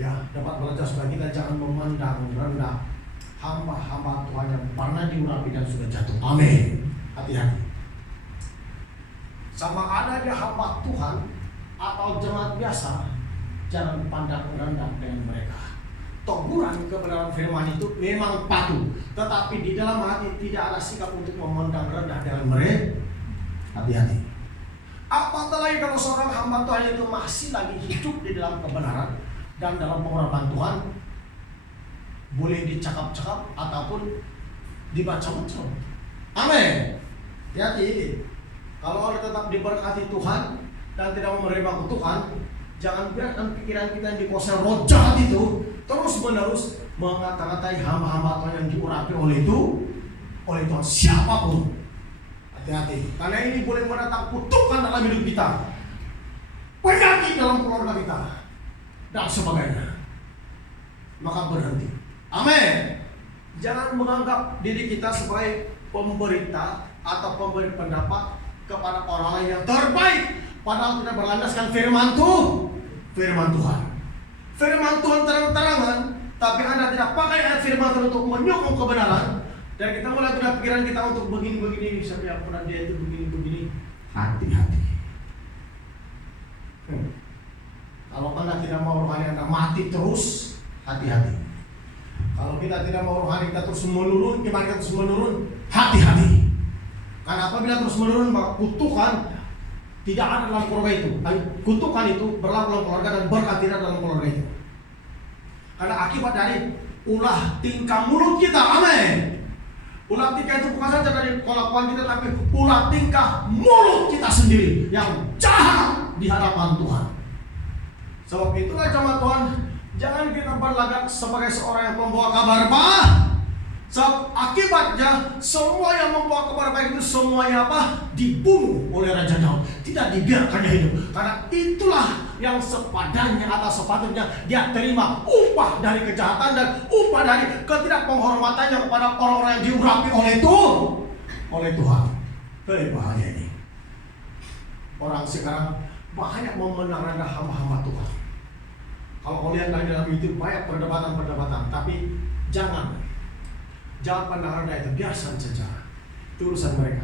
Ya, dapat belajar supaya kita jangan memandang rendah hamba-hamba Tuhan yang pernah diurapi dan sudah jatuh. Amin. Hati-hati. Sama ada dia hamba Tuhan atau jemaat biasa, jangan pandang rendah dengan mereka. Teguran kebenaran firman itu memang patuh, tetapi di dalam hati tidak ada sikap untuk memandang rendah dengan mereka. Hati-hati. Apatah lagi kalau seorang hamba Tuhan itu masih lagi hidup di dalam kebenaran dan dalam pengurapan Tuhan, boleh dicakap-cakap ataupun dibaca-baca. Amin. Hati-hati. Kalau orang tetap diberkati Tuhan dan tidak mau menerima kutukan, jangan biarkan pikiran kita yang dikuasai roh jahat itu terus-menerus mengata-ngatai hamba-hamba Tuhan yang diurapi oleh Tuhan siapapun. Hati-hati, karena ini boleh mendatang kutukan dalam hidup kita, penyakit dalam keluarga kita, dan sebagainya. Maka berhenti. Amin. Jangan menganggap diri kita sebagai pemberita atau pemberi pendapat kepada orang lain yang terbaik, padahal kita berlandaskan firman Tuhan. Firman Tuhan terang-terangan, tapi Anda tidak pakai ayat firman Tuhan untuk menyokong kebenaran, dan kita mulai punya pikiran kita untuk begini-begini, siapa pernah dia itu begini-begini. Hati-hati. Kalau Anda tidak mau rohani Anda mati terus, hati-hati. Kalau kita tidak mau rohani kita terus menurun, iman kita terus menurun, hati-hati. Karena apabila terus menurun, maka kutukan tidak ada dalam keluarga itu. Kutukan itu berlaku dalam keluarga dan berkat tidak dalam keluarga itu. Karena akibat dari ulah tingkah mulut kita. Amin. Ulah tingkah itu bukan saja dari kelakuan kita, tapi ulah tingkah mulut kita sendiri yang jahat di hadapan Tuhan. Sebab itulah jemaat Tuhan, jangan kita berlagak sebagai seorang yang membawa kabar baik. Sebab akibatnya semua yang membawa kabar baik itu semuanya apa? Dibunuh oleh Raja Daud. Tidak dibiarkannya hidup. Karena itulah yang sepadannya atau sepatutnya dia terima upah dari kejahatan dan upah dari ketidakpenghormatannya kepada orang-orang yang diurapi oleh Tuhan. Bahaya ini. Orang sekarang banyak memandang rendah hamba-hamba Tuhan. Kalau kau lihat dalam YouTube banyak perdebatan, tapi jangan pandang rendah itu, biasa saja. Itu urusan mereka.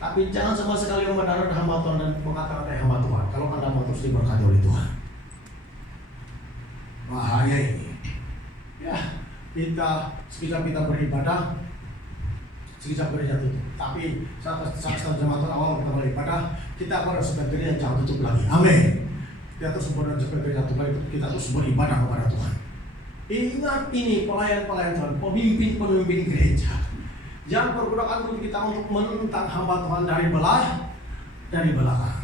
Tapi jangan sama sekali memandang rendah hamba Tuhan dan mengatakan hamba Tuhan. Kalau Anda mau terus diberkati oleh Tuhan. Bahaya ini. Ya, sekejap kita beribadah, sekejap gereja tutup. Tapi saat jemaat Tuhan awal kita beribadah, kita harus supaya gereja jangan tutup lagi. Amin. Kita terus gereja tutup lagi, kita terus beribadah kepada Tuhan. Ingat ini pelayan-pelayan Tuhan, pemimpin gereja. Jangan pergunakan mulut kita untuk menentang hamba Tuhan dari belakang.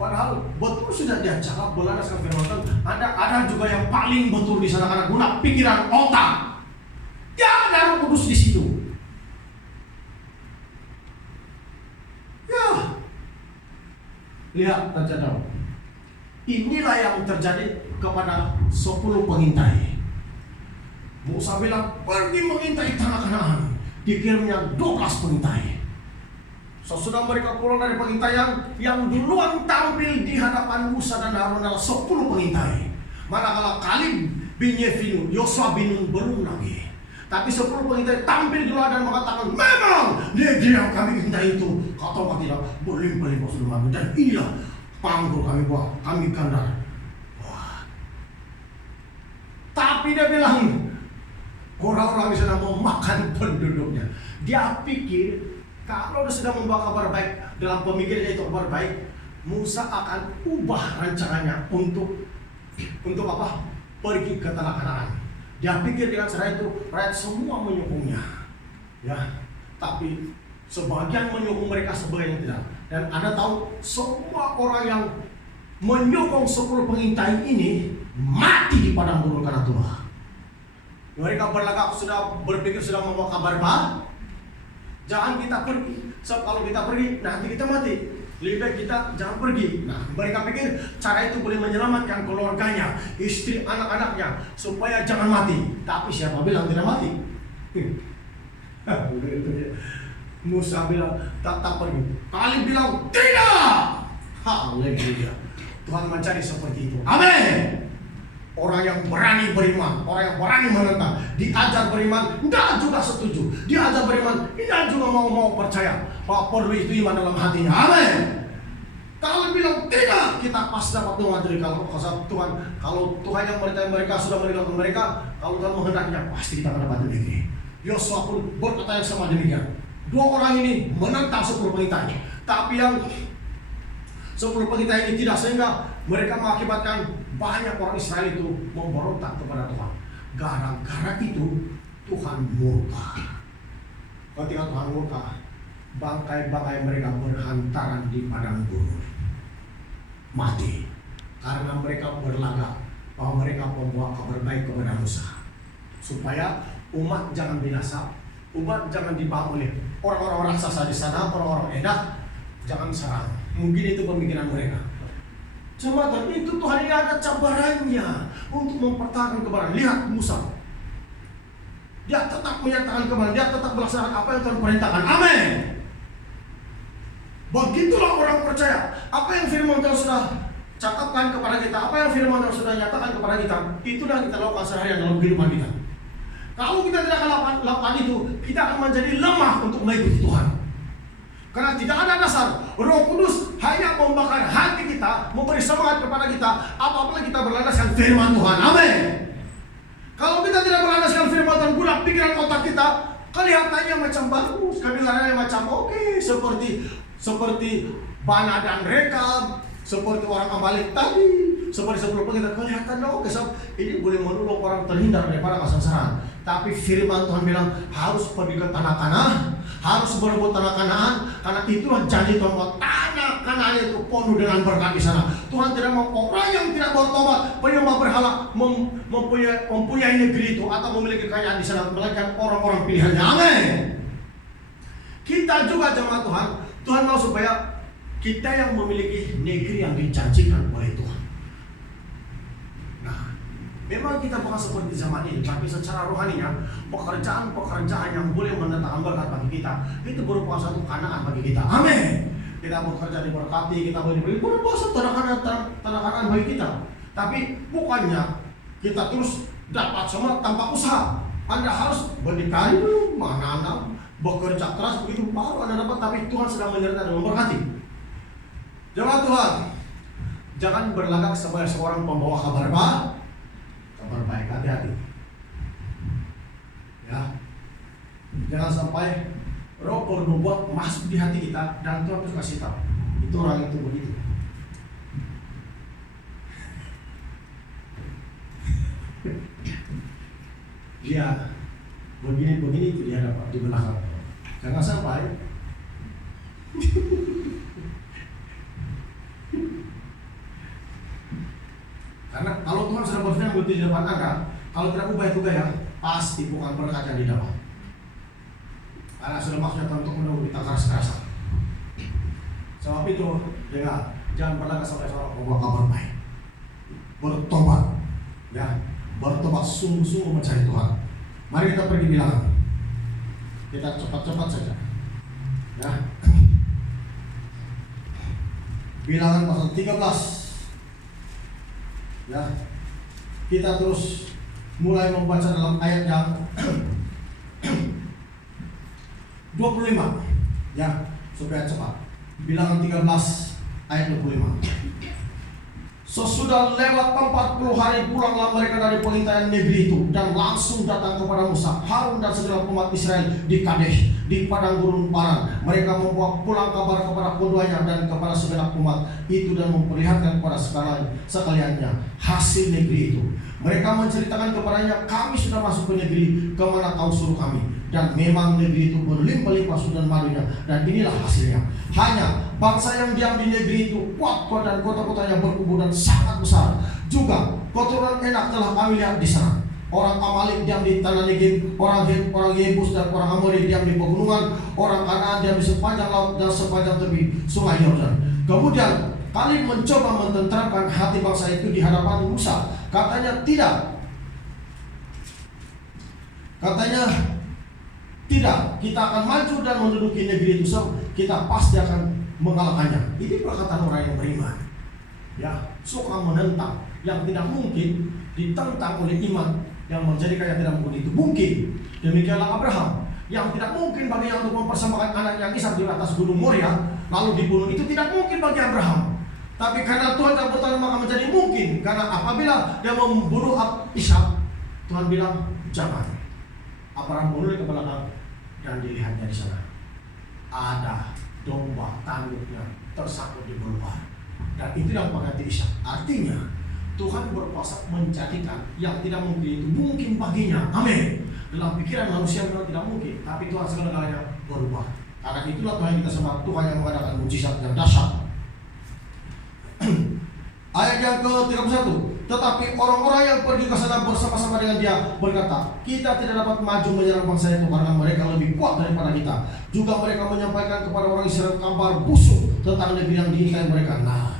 Padahal betul sudah dia cakap berlandaskan firman Tuhan. Ada juga yang paling betul di sana karena guna pikiran otak. Ya, ada Roh Kudus di situ. Ya, lihat Raja Daud. Inilah yang terjadi kepada 10 pengintai. Musa bilang pergi mengintai tanah Kanaan. Dikirimnya 12 pengintai. Sesudah mereka pulang dari pengintaian, yang duluan tampil di hadapan Musa dan Harun adalah 10 pengintai. Manakala Kalib bin Yefinu, Yosua bin Nun belum lagi. Tapi 10 pengintai tampil duluan dan mengatakan, memang negeri yang kami intai itu, kata tidak berlimpah-limpah sudah mati. Dan inilah panggul kami buat, kami kandar. Wah. Tapi dia bilang, orang-orang di sana mau makan penduduknya. Dia pikir kalau dia sedang membawa kabar baik dalam pemikirannya itu kabar baik, Musa akan ubah rencananya untuk apa? Pergi ke tanah Kanaan. Dia pikir dengan cara itu rakyat semua menyokongnya, ya. Tapi sebagian menyokong mereka, sebagian tidak. Dan Anda tahu semua orang yang menyokong 10 pengintai ini mati di padang gurun karena Tuhan. Mereka berlagak sudah berpikir sudah membawa kabar baik. Jangan kita pergi. Sebab kalau kita pergi nanti kita mati. Lebih baik kita jangan pergi. Nah, mereka pikir cara itu boleh menyelamatkan keluarganya, istri, anak-anaknya, supaya jangan mati. Tapi siapa bilang tidak mati? Musa bilang tak pergi. Kali bilang tidak. Haleluya. Tuhan mencari seperti itu. Amin. Orang yang berani beriman, orang yang berani menentang, diajar beriman, tidak juga setuju. Diajar beriman, tidak juga mau percaya bahwa perlu itu iman dalam hatinya. Amin. Kalau bilang tidak, kita pasti dapat mengajari. Kalau Tuhan yang menyertai mereka, sudah meninggalkan mereka, kalau Tuhan menghendaknya, pasti kita akan dapat negeri. Yosua pun berkata yang sama demikian. 2 orang ini menentang 10 pengintai, tapi yang 10 pengintai ini tidak, sehingga mereka mengakibatkan banyak orang Israel itu memberontak kepada Tuhan. Gara-gara itu Tuhan murka. Ketika Tuhan murka, bangkai-bangkai mereka berhantaran di padang gurun, mati karena mereka berlagak bahwa mereka membawa kabar baik kepada Musa, supaya umat jangan binasa, umat jangan dibawa oleh orang-orang raksasa di sana, orang-orang edak, jangan serang. Mungkin itu pemikiran mereka. Jemaat, itu Tuhan ini ada cabarannya untuk mempertahankan kebenaran. Lihat Musa, dia tetap menyatakan kebenaran, dia tetap melaksanakan apa yang Tuhan perintahkan. Amin. Begitulah orang percaya. Apa yang firman Tuhan sudah catatkan kepada kita, apa yang firman Tuhan sudah nyatakan kepada kita, itulah kita lakukan sehari-hari dalam kehidupan kita. Kalau kita tidak akan lakukan itu, kita akan menjadi lemah untuk mengikuti Tuhan. Karena tidak ada dasar. Roh Kudus hanya membakar hati kita, memberi semangat kepada kita apabila kita berlandaskan firman Tuhan. Amin. Kalau kita tidak berlandaskan firman Tuhan, guna pikiran otak kita, kelihatannya macam bagus, kedengarannya macam oke, seperti Bana dan Rekab, seperti orang Amalek tadi, seperti sebelum kita kelihatan oke, ini boleh menolong orang terhindar daripada kesengsaraan. Tapi firman Tuhan bilang harus pergi ke tanah Kanaan, harus berebut tanah Kanaan, karena itulah janji Tuhan bahwa tanah Kanaan itu penuh dengan berkat di sana. Tuhan tidak mau orang yang tidak bertobat, penyembah berhala, mempunyai negeri itu atau memiliki kekayaan di sana, melainkan orang-orang pilihannya. Amin. Kita juga jemaat Tuhan, Tuhan mau supaya kita yang memiliki negeri yang dijanjikan oleh Tuhan. Memang kita bukan seperti zaman ini, tapi secara rohaninya pekerjaan-pekerjaan yang boleh mendatangkan berkat bagi kita itu merupakan satu Kanaan bagi kita. Amin. Kita bekerja diberkati, kita boleh merupakan satu tanah Kanaan bagi kita. Tapi bukannya kita terus dapat semua tanpa usaha. Anda harus berdikari dulu, menanam, bekerja keras, begitu baru Anda dapat. Tapi Tuhan sedang menyertai dan memberkati. Jemaat Tuhan, jangan berlagak sebagai seorang pembawa kabar baik. Berbaik, hati-hati ya, jangan sampai roh bernubuat masuk di hati kita dan Tuhan terus kasih tahu itu orang itu begitu. Dia begini itu dia dapat di belakang. Jangan sampai karena kalau Tuhan sudah berfirman di depan Anda, kalau tidak ubah itu gaya, pasti bukan berkat yang didapat. Karena sudah maksudnya Tuhan untuk menunggu kita keras-kerasan. Sebab itu, jangan berlagak sampai seorang membawa kabar baik. Bertobat, ya, bertobat sungguh-sungguh mencari Tuhan. Mari kita pergi bilangan. Kita cepat-cepat saja, ya. Bilangan pasal 13. Ya, kita terus mulai membaca dalam ayat yang 25, ya, supaya cepat. Bilangan 13 ayat 25. Sesudah lewat 40 hari pulanglah mereka dari pengintaian negeri itu dan langsung datang kepada Musa, Harun dan segala umat Israel di Kadesh di padang gurun Paran. Mereka membawa pulang kabar kepada keduanya dan kepada segenap umat itu dan memperlihatkan kepada sekaliannya hasil negeri itu. Mereka menceritakan kepadanya, kami sudah masuk ke negeri kemana kau suruh kami, dan memang negeri itu berlimpah-limpah susu dan madunya, dan inilah hasilnya. Hanya bangsa yang diam di negeri itu kuat dan kota-kotanya berkubu dan sangat besar. Juga keturunan Enak telah kami lihat di sana. Orang Amalek diam di tanah Negeb, orang Yebus dan orang Amori diam di pegunungan, orang Kanaan diam di sepanjang laut dan sepanjang tepi sungai Yordan. Kemudian kami mencoba mententeramkan hati bangsa itu di hadapan Musa. Katanya tidak, kita akan maju dan menduduki negeri itu, kita pasti akan mengalahkannya. Ini perkataan orang yang beriman, ya, suka menentang yang tidak mungkin ditentang oleh iman yang menjadikan yang tidak mungkin itu mungkin. Demikianlah Abraham, yang tidak mungkin bagi yang untuk mempersembahkan anak yang Ishak di atas gunung Moria lalu dibunuh, itu tidak mungkin bagi Abraham. Tapi karena Tuhan tak bertanya maka menjadi mungkin. Karena apabila dia membunuh Ishak, Tuhan bilang jangan. Abraham menoleh ke belakang dan dilihatnya di sana ada domba tanduknya tersangkut di belukar, dan itulah pengganti Ishak. Artinya Tuhan berkuasa menjadikan yang tidak mungkin itu mungkin baginya. Amin. Dalam pikiran manusia memang tidak mungkin, tapi Tuhan segala-galanya berubah. Karena itulah Tuhan kita sembah, Tuhan yang mengadakan mujizat yang dahsyat. Ayat yang ke-31. Tetapi orang-orang yang pergi ke sana bersama-sama dengan dia berkata, kita tidak dapat maju menyerang bangsa itu karena mereka lebih kuat daripada kita. Juga mereka menyampaikan kepada orang Israel kabar busuk tentang negeri yang diintai mereka. Nah,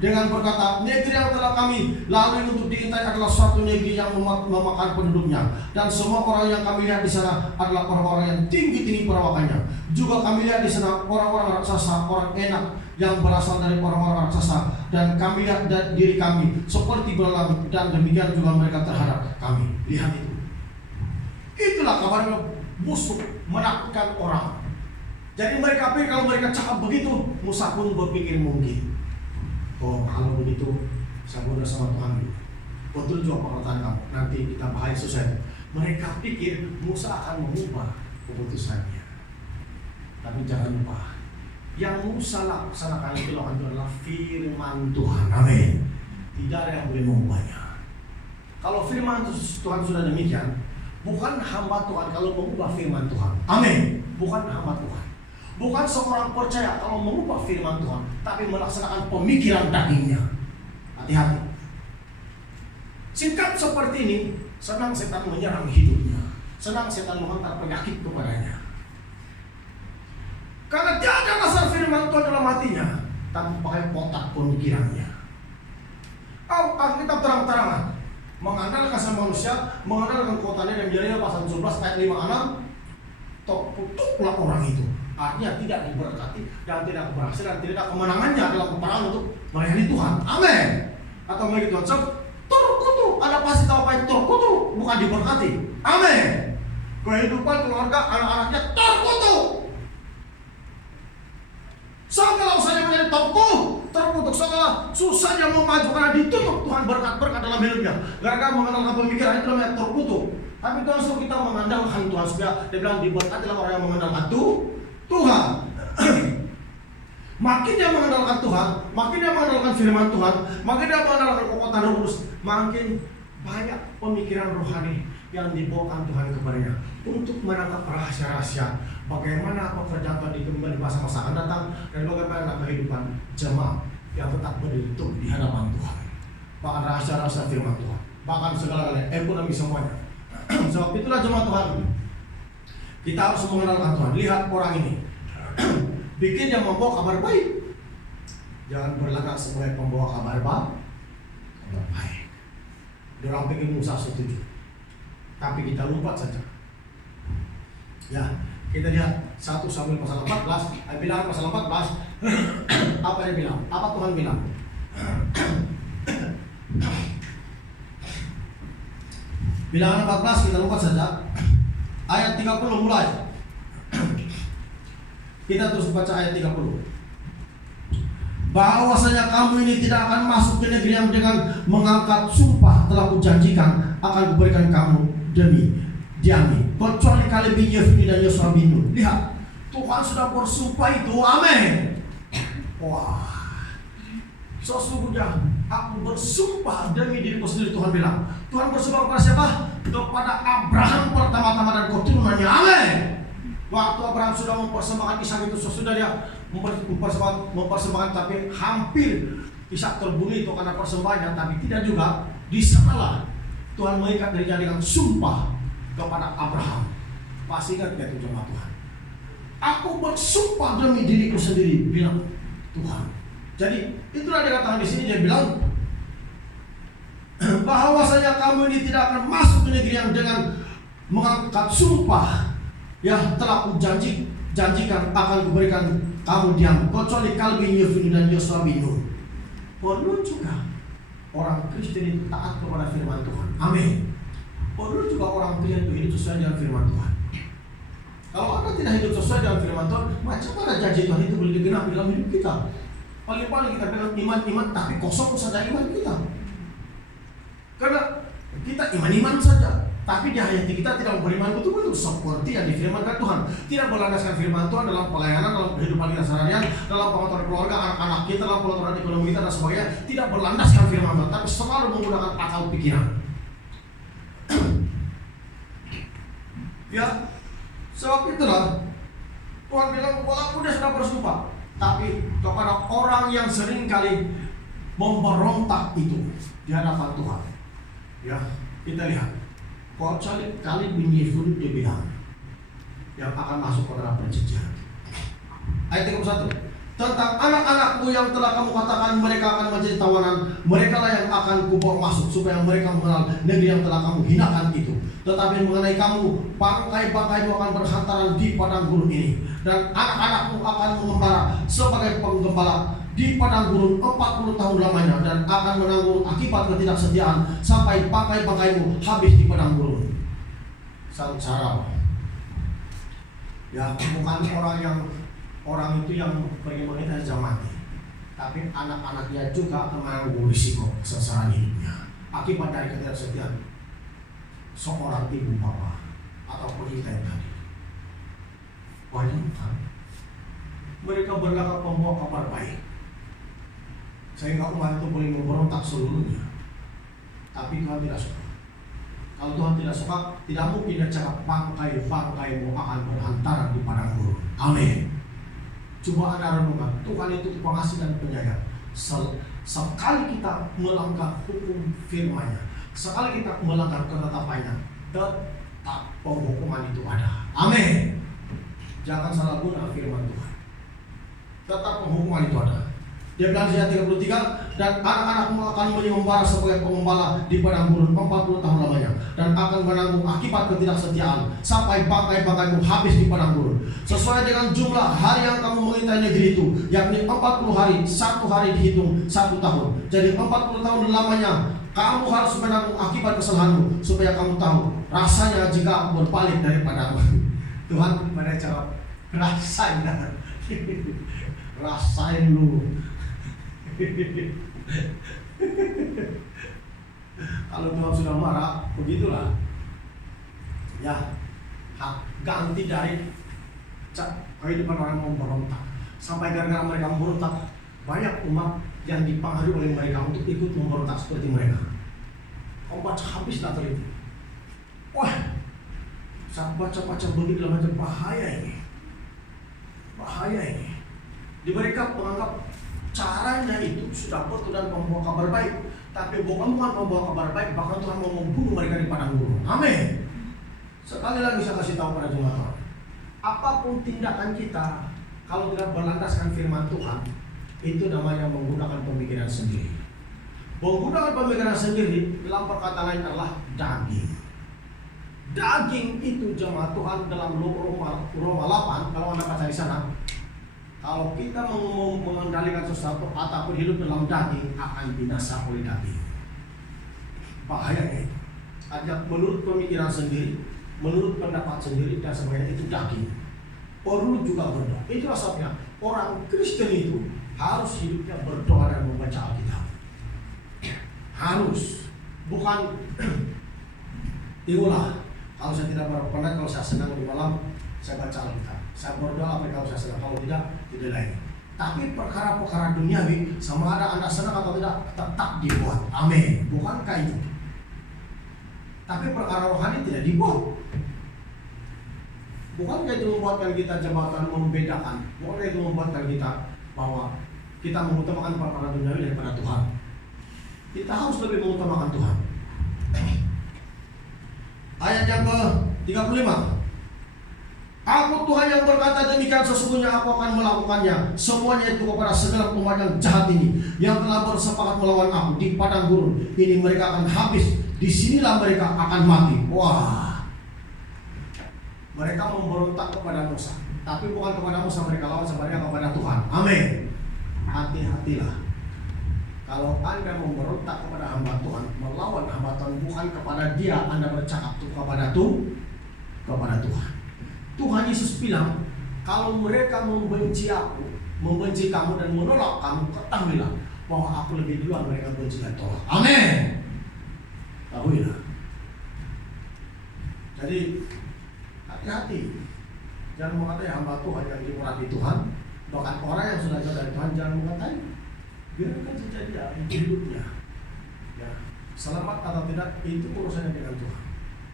dengan berkata, negeri yang telah kami lalui untuk diintai adalah suatu negeri yang memakan penduduknya, dan semua orang yang kami lihat di sana adalah orang-orang yang tinggi-tinggi perawakannya. Juga kami lihat di sana orang-orang raksasa, orang Enak yang berasal dari orang-orang raksasa, dan kami lihat diri kami seperti belalang, dan demikian juga mereka terhadap kami. Lihat itu. Itulah kabarnya busuk, menakutkan orang. Jadi mereka pikir kalau mereka cakap begitu, Musa pun berpikir mungkin, oh kalau begitu saya bodoh sama Tuhan dulu. Betul juga perkataan kamu, nanti kita bahas selesai. Mereka pikir Musa akan mengubah keputusannya, tapi jangan lupa, yang Musa laksanakan itu adalah firman Tuhan. Amin. Tidak ada yang boleh mengubahnya. Kalau firman Tuhan sudah demikian, bukan hamba Tuhan kalau mengubah firman Tuhan. Amin. Bukan hamba Tuhan. Bukan seorang percaya kalau mengubah firman Tuhan, tapi melaksanakan pemikiran dagingnya. Hati-hati. Sikap seperti ini, senang setan menyerang hidupnya, senang setan menghantar penyakit kepadanya. Karena dia ada dasar firman Tuhan dalam hatinya, tapi pakai kotak pemikirannya. Alkitab terang-terangan mengandalkan sama manusia, mengandalkan kotanya, dan Yeremia pasal 17 ayat 5-6, terkutuklah orang itu. Artinya tidak diberkati dan tidak berhasil dan tidak ada kemenangannya dalam peperangan untuk melayani Tuhan. Amin. Atau begitu Tuhan, terkutuk. Ada pasti tahu apa itu terkutuk, bukan diberkati. Amin. Kehidupan keluarga anak-anaknya terkutuk. Segala usahanya menjadi terkutuk. Segala susahnya mau maju karena ditutup Tuhan berkat-berkat dalam hidupnya. Gara-gara mengandalkan pemikiran itu namanya terkutuk. Tapi Tuhan suruh kita mengandalkan Tuhan, supaya dia bilang diberkati dalam orang yang mengandalkan Tuhan. Makin dia mengandalkan Tuhan, makin dia mengandalkan firman Tuhan, makin dia mengandalkan kekuatan Roh Kudus, makin banyak pemikiran rohani yang dibawakan Tuhan kepadanya untuk menangkap rahasia-rahasia bagaimana pekerjaan Tuhan di masa-masa akan datang, dan bagaimana kehidupan jemaat yang tetap berdiri di hadapan Tuhan. Bahkan rahasia-rahasia firman Tuhan, bahkan segala-galanya, ekonomi semuanya. Sebab itulah jemaat Tuhan, kita harus mengenalkan Tuhan. Lihat orang ini, bikin yang membawa kabar baik. Jangan berlagak sebagai pembawa kabar baik. Dorang pengen Musa setuju, tapi kita lupa saja. Ya, kita lihat 1 Samuel pasal 14, Bilangan pasal 14. Apa dia bilang? Apa Tuhan bilang? Bilangan 14 kita lupa saja. Ayat 30 mulai. Kita terus baca ayat 30. bahwasanya kamu ini tidak akan masuk ke negeri yang dengan mengangkat sumpah telah kujanjikan akan kuberikan kamu demi diami, kecuali Kaleb bin Yefune dan Yosua bin Nun. Lihat, Tuhan sudah bersumpah itu, amin. Wah, sesungguhnya aku bersumpah demi diriku sendiri, Tuhan bilang. Tuhan bersumpah kepada siapa? Kepada Abraham pertama-tama dan keturunannya, amin. Waktu Abraham sudah mempersembahkan Ishak itu, sesudah dia mempersembahkan, tapi hampir Ishak terbunuh itu karena persembahannya, tapi tidak juga. Di sanalah Tuhan mengikat dirinya dengan sumpah kepada Abraham. Pasti ingat ya jemaat Tuhan. Aku bersumpah demi diriku sendiri, bilang Tuhan. Jadi itulah dia katakan di sini, dia bilang bahwasanya kamu ini tidak akan masuk ke negeri yang dengan mengangkat sumpah yang telah janjikan akan kuberikan kamu diam, kecuali Kaleb bin Yefune dan Yosua bin Nun. Perlu juga orang Kristen itu taat kepada firman Tuhan, amin. Perlu juga orang Kristen itu hidup sesuai dengan firman Tuhan. Kalau Anda tidak hidup sesuai dengan firman Tuhan, macam mana janji Tuhan itu boleh digenapi dalam hidup kita? Paling-paling kita bilang iman, tapi kosong saja iman kita. Karena kita iman-iman saja, tapi di hati kita tidak beriman betul-betul seperti yang difirmankan Tuhan. Tidak berlandaskan firman Tuhan dalam pelayanan, dalam kehidupan kita seharian, dalam pengetahuan keluarga, anak-anak kita, dalam pengetahuan ekonomi kita dan sebagainya. Tidak berlandaskan firman Tuhan, tapi selalu menggunakan akal pikiran. Ya, sebab itulah Tuhan bilang, walaupun dia sudah bersumpah, tapi kepada orang yang sering kali memberontak itu di hadapan Tuhan. Ya, kita lihat. Kecuali Kaleb bin Yefune, dia bilang yang akan masuk ke dalam perjanjian. Ayat 31. Tentang anak-anakmu yang telah kamu katakan mereka akan menjadi tawanan, mereka lah yang akan kubawa masuk supaya mereka mengenal negeri yang telah kamu hinakan itu. Tetapi mengenai kamu, bangkai-bangkaimu akan berhantaran di padang gurun ini, dan anak-anakmu akan mengembara sebagai penggembala di padang gurun 40 tahun lamanya, dan akan menanggung akibat ketidaksetiaan sampai bangkai-bangkaimu habis di padang gurun. Sengsara. Ya, bukan orang itu yang pergi mengintai mati, tapi anak-anaknya juga akan menanggung risiko kesengsaraan hidupnya akibat dari ketidaksetiaan seorang ibu bapak atau pengintai tadi. Bayangkan, mereka berlagak membawa kabar baik sehingga umat itu boleh memberontak seluruhnya. Tapi Tuhan tidak suka. Kalau Tuhan tidak suka, tidak mungkin dia cakap bangkai-bangkaimu akan berhantaran di padang gurun. Amin. Coba Anda renungkan, Tuhan itu pengasih dan penyayang. Sekali kita melanggar hukum firman-Nya, sekali kita melanggar ketetapannya, tetap penghukuman itu ada. Amin. Jangan salah guna firman Tuhan. Tetap penghukuman itu ada. Dia bilang di ayat 33, dan anak-anakmu akan mengembara sebagai pengembala di padang gurun 40 tahun lamanya, dan akan menanggung akibat ketidaksetiaan sampai bangkai-bangkaimu habis di padang gurun, sesuai dengan jumlah hari yang kamu mengintai negeri itu, yakni 40 hari, 1 hari dihitung 1 tahun. Jadi 40 tahun lamanya kamu harus menanggung akibat kesalahanmu, supaya kamu tahu rasanya jika berbalik daripada Tuhan pada cara rasain, rasain lu. Kalau Tuhan sudah marah, begitulah. Ya, ganti dari kehidupan orang yang memberontak. Sampai gara-gara mereka memberontak, banyak umat yang dipengaruhi oleh mereka untuk ikut memberontak seperti mereka. Obat habislah teliti. Wah, saat baca-baca begitu macam bahaya ini. Bahaya ini. Di mereka menganggap caranya itu sudah betul dan membawa kabar baik, tapi bukan membawa kabar baik, bahkan Tuhan mau membunuh mereka di padang gurun. Amin. Sekali lagi saya kasih tahu pada jemaat, apapun tindakan kita kalau tidak berlandaskan firman Tuhan, itu namanya menggunakan pemikiran sendiri. Menggunakan pemikiran sendiri dalam perkataan lain adalah daging. Daging itu jemaat Tuhan dalam Roma 8, kalau Anda baca di sana, kalau kita mengendalikan sesuatu ataupun hidup dalam daging, akan binasa oleh daging. Bahayanya itu. Artinya menurut pemikiran sendiri, menurut pendapat sendiri dan sebagainya, itu daging. Perlu juga berdoa. Itulah sebabnya orang Kristen itu harus hidupnya berdoa dan membaca Alkitab. Harus, bukan itulah. Kalau saya tidak berpenat, kalau saya senang di malam, saya baca Alkitab. Saya berdoa kalau saya senang, kalau tidak lagi. Tapi perkara-perkara duniawi, sama ada Anda senang atau tidak, tetap dibuat. Amin. Bukankah itu? Tapi perkara rohani tidak dibuat. Bukankah itu membuatkan kita jabatan membedakan? Bukankah itu membuatkan kita bahwa kita mengutamakan perkara duniawi daripada Tuhan? Kita harus lebih mengutamakan Tuhan. Ayat yang ke-35. Aku Tuhan yang berkata demikian, sesungguhnya aku akan melakukannya. Semuanya itu kepada segala umat yang jahat ini, yang telah bersepakat melawan aku di padang gurun. Ini mereka akan habis. Disinilah mereka akan mati. Wah. Mereka memberontak kepada Musa, tapi bukan kepada Musa mereka lawan, sebenarnya kepada Tuhan. Amin. Hati-hatilah. Kalau Anda memberontak kepada hamba Tuhan, melawan hamba Tuhan, bukan kepada dia Anda bercakap, kepada Tuhan. Tuhan Yesus bilang, kalau mereka membenci aku, membenci kamu dan menolak kamu, ketahuilah bahwa aku lebih duluan mereka benci dan tolak. Amin. Ketahuilah. Jadi hati-hati. Jangan mengatai hamba Tuhan yang dimurahi Tuhan, bahkan orang yang sudah jauh dari Tuhan, jangan mengatai. Biarkan saja dia hidupnya. Ya, selamat atau tidak itu urusannya dengan Tuhan.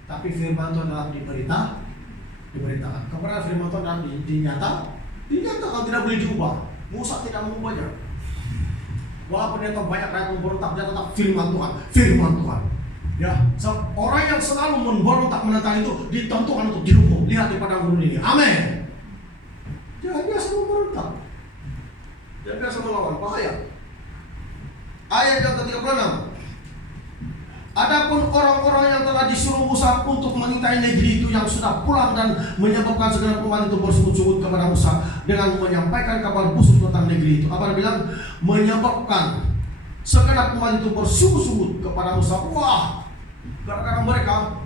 Tapi firman Tuhan dalam diberitakan. Kepada firman Tuhan dalam dinyatakan tidak boleh diubah. Musa tidak mengubahnya. Walaupun dia tahu banyak rakyat memberontak, dia tetap firman Tuhan. Ya, orang yang selalu memberontak menentang itu ditentukan untuk dihukum. Lihat di padang gurun ini. Amin. Jangan biasa memberontak. Jangan biasa melawan, bahaya. Ayat yang ke-36. Adapun orang-orang yang telah disuruh Musa untuk mengintai negeri itu yang sudah pulang dan menyebabkan segala umat itu bersungut-sungut kepada Musa dengan menyampaikan kabar busuk tentang negeri itu. Apa dia bilang? Menyebabkan segenap umat itu bersungut-sungut kepada Musa. Wah, gara-gara mereka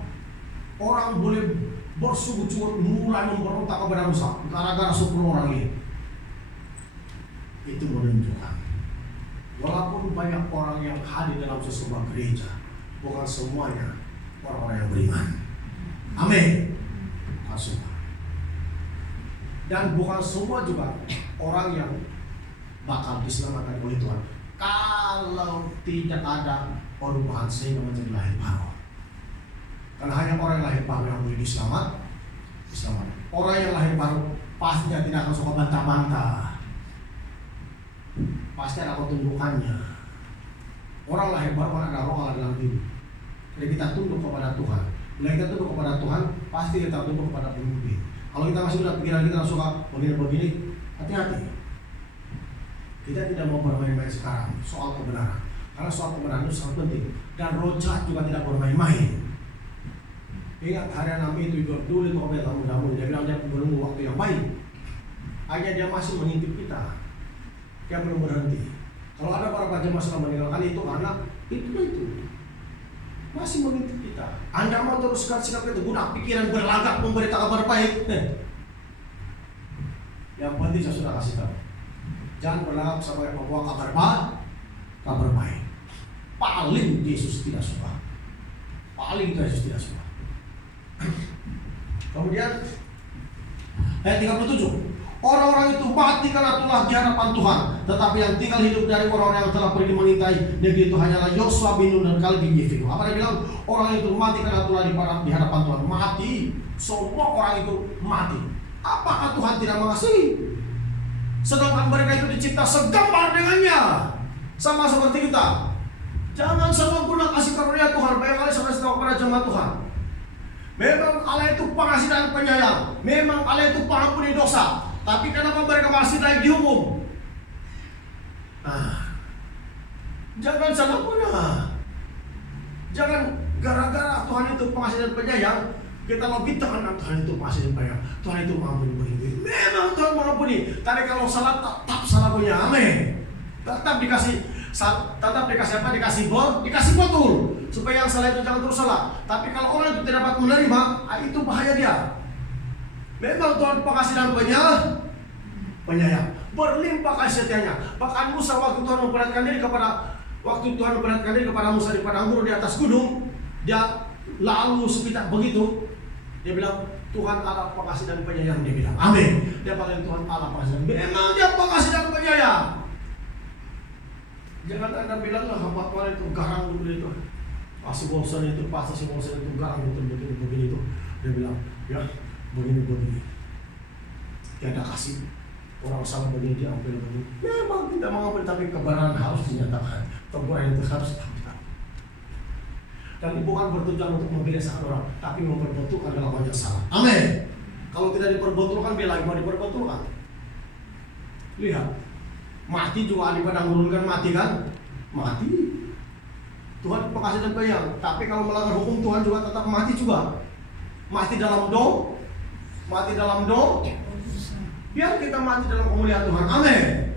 orang boleh bersungut-sungut mulai memberontak kepada Musa gara-gara 10 orang ini. Itu menunjukkan walaupun banyak orang yang hadir dalam sebuah gereja, bukan semuanya orang-orang yang beriman. Amin. Bukan semua. Dan bukan semua juga orang yang bakal diselamatkan oleh Tuhan kalau tidak ada perubahan sehingga menjadi lahir baru. Karena hanya orang yang lahir baru yang boleh diselamat. Orang yang lahir baru pastinya tidak akan suka bantah-bantah. Pasti ada ketundukannya. Orang lahir baru kan ada roh Allah dalam diri. Jadi kita tunduk kepada Tuhan. Bila kita tunduk kepada Tuhan, pasti kita tunduk kepada pemimpin. Kalau kita masih udah pikiran kita suka begini, hati-hati. Kita tidak mau bermain-main sekarang soal kebenaran. Karena soal kebenaran itu sangat penting. Dan roh jahat juga tidak bermain-main. Ingat hari Nabi itu dulu itu Obed tamu-tamu. Dia bilang dia menunggu waktu yang baik. Hanya dia masih mengintip kita. Dia belum berhenti. Kalau ada para jemaah sudah meninggalkan itu karena itu masih mengintip kita. Anda mau teruskan sikap itu, guna pikiran berlagak memberita kabar baik. Yang penting saya sudah kasih tahu. Jangan berlagak sebagai pembawa kabar baik. Paling Yesus tidak suka. Kemudian ayat 37. Orang-orang itu mati karena telah di hadapan Tuhan, tetapi yang tinggal hidup dari orang-orang yang telah pergi mengintai negeri itu hanyalah Yosua bin Nun dan Kaleb bin Yefune. Apa dia bilang? Orang itu mati karena telah di hadapan Tuhan. Mati. Semua orang itu mati. Apakah Tuhan tidak mengasihi? Sedangkan mereka itu dicipta segambar dengannya, sama seperti kita. Jangan salah guna kasih karunia Tuhan. Banyak kali saudara kepada jemaat Tuhan. Memang Allah itu pengasih dan penyayang. Memang Allah itu pengampuni dosa. Tapi kenapa mereka masih lagi dihukum? Jangan salah guna. Jangan gara-gara Tuhan itu pengasih dan penyayang, kita logikakan Tuhan itu pengasih dan penyayang. Tuhan itu mengampuni begini. Memang Tuhan mengampuni. Tapi kalau salah tetap salah punya. Amin. Tetap dikasih apa? Dikasih betul. Supaya yang salah itu jangan terus salah. Tapi kalau orang itu tidak dapat menerima, itu bahaya dia. Memang Tuhan pengasih dan penyayang, berlimpah kasih setianya. Bahkan Musa waktu Tuhan memperlihatkan diri kepada Musa di padang gurun di atas gunung, dia lalu sekitar begitu, dia bilang Tuhan Allah pengasih dan penyayang, dia bilang amin. Dia panggil Tuhan Allah pengasih dan penyayang. Memang dia pengasih dan penyayang. Jangan Anda bilang hamba Tuhan itu garang dulu itu, si bosan itu garang begini itu. Dia bilang ya begini. Tiada kasih. Orang salah begini dia ambil begini. Memang tidak mengambil, tapi kebenaran harus dinyatakan. Teguran itu harus dinyatakan. Dan bukan bertujuan untuk membinasakan orang, tapi memperbetulkan dalam banyak salah. Amin. Kalau tidak diperbetulkan, dia lagi mau diperbetulkan. Lihat, mati juga di padang gurun kan mati kan? Mati. Tuhan pengasih dan penyayang. Tapi kalau melanggar hukum Tuhan juga tetap mati juga. Mati dalam doa. Biar kita mati dalam kemuliaan Tuhan. Amin.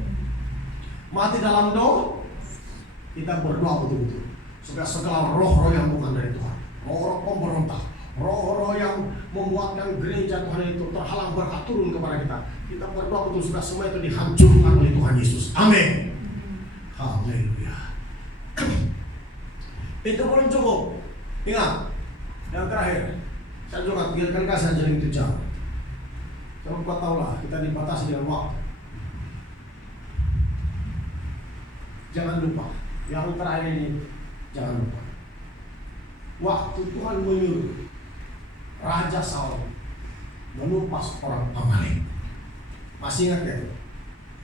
Mati dalam doa. Kita berdoa betul-betul supaya segala roh-roh yang bukan dari Tuhan, roh-roh pemberontak, roh-roh yang membuatkan gereja Tuhan itu terhalang berkat turun kepada kita. Kita berdoa betul supaya semua itu dihancurkan oleh Tuhan Yesus. Amin. Haleluya. Itu belum cukup. Ingat, yang terakhir, saya juga 3 kali kasih ajaran itu jam. Coba tahulah, kita dibatasi dengan waktu. Jangan lupa, yang terakhir ini jangan lupa. Waktu Tuhan menyuruh Raja Saul menumpas orang Amalek. Masih ingat ya?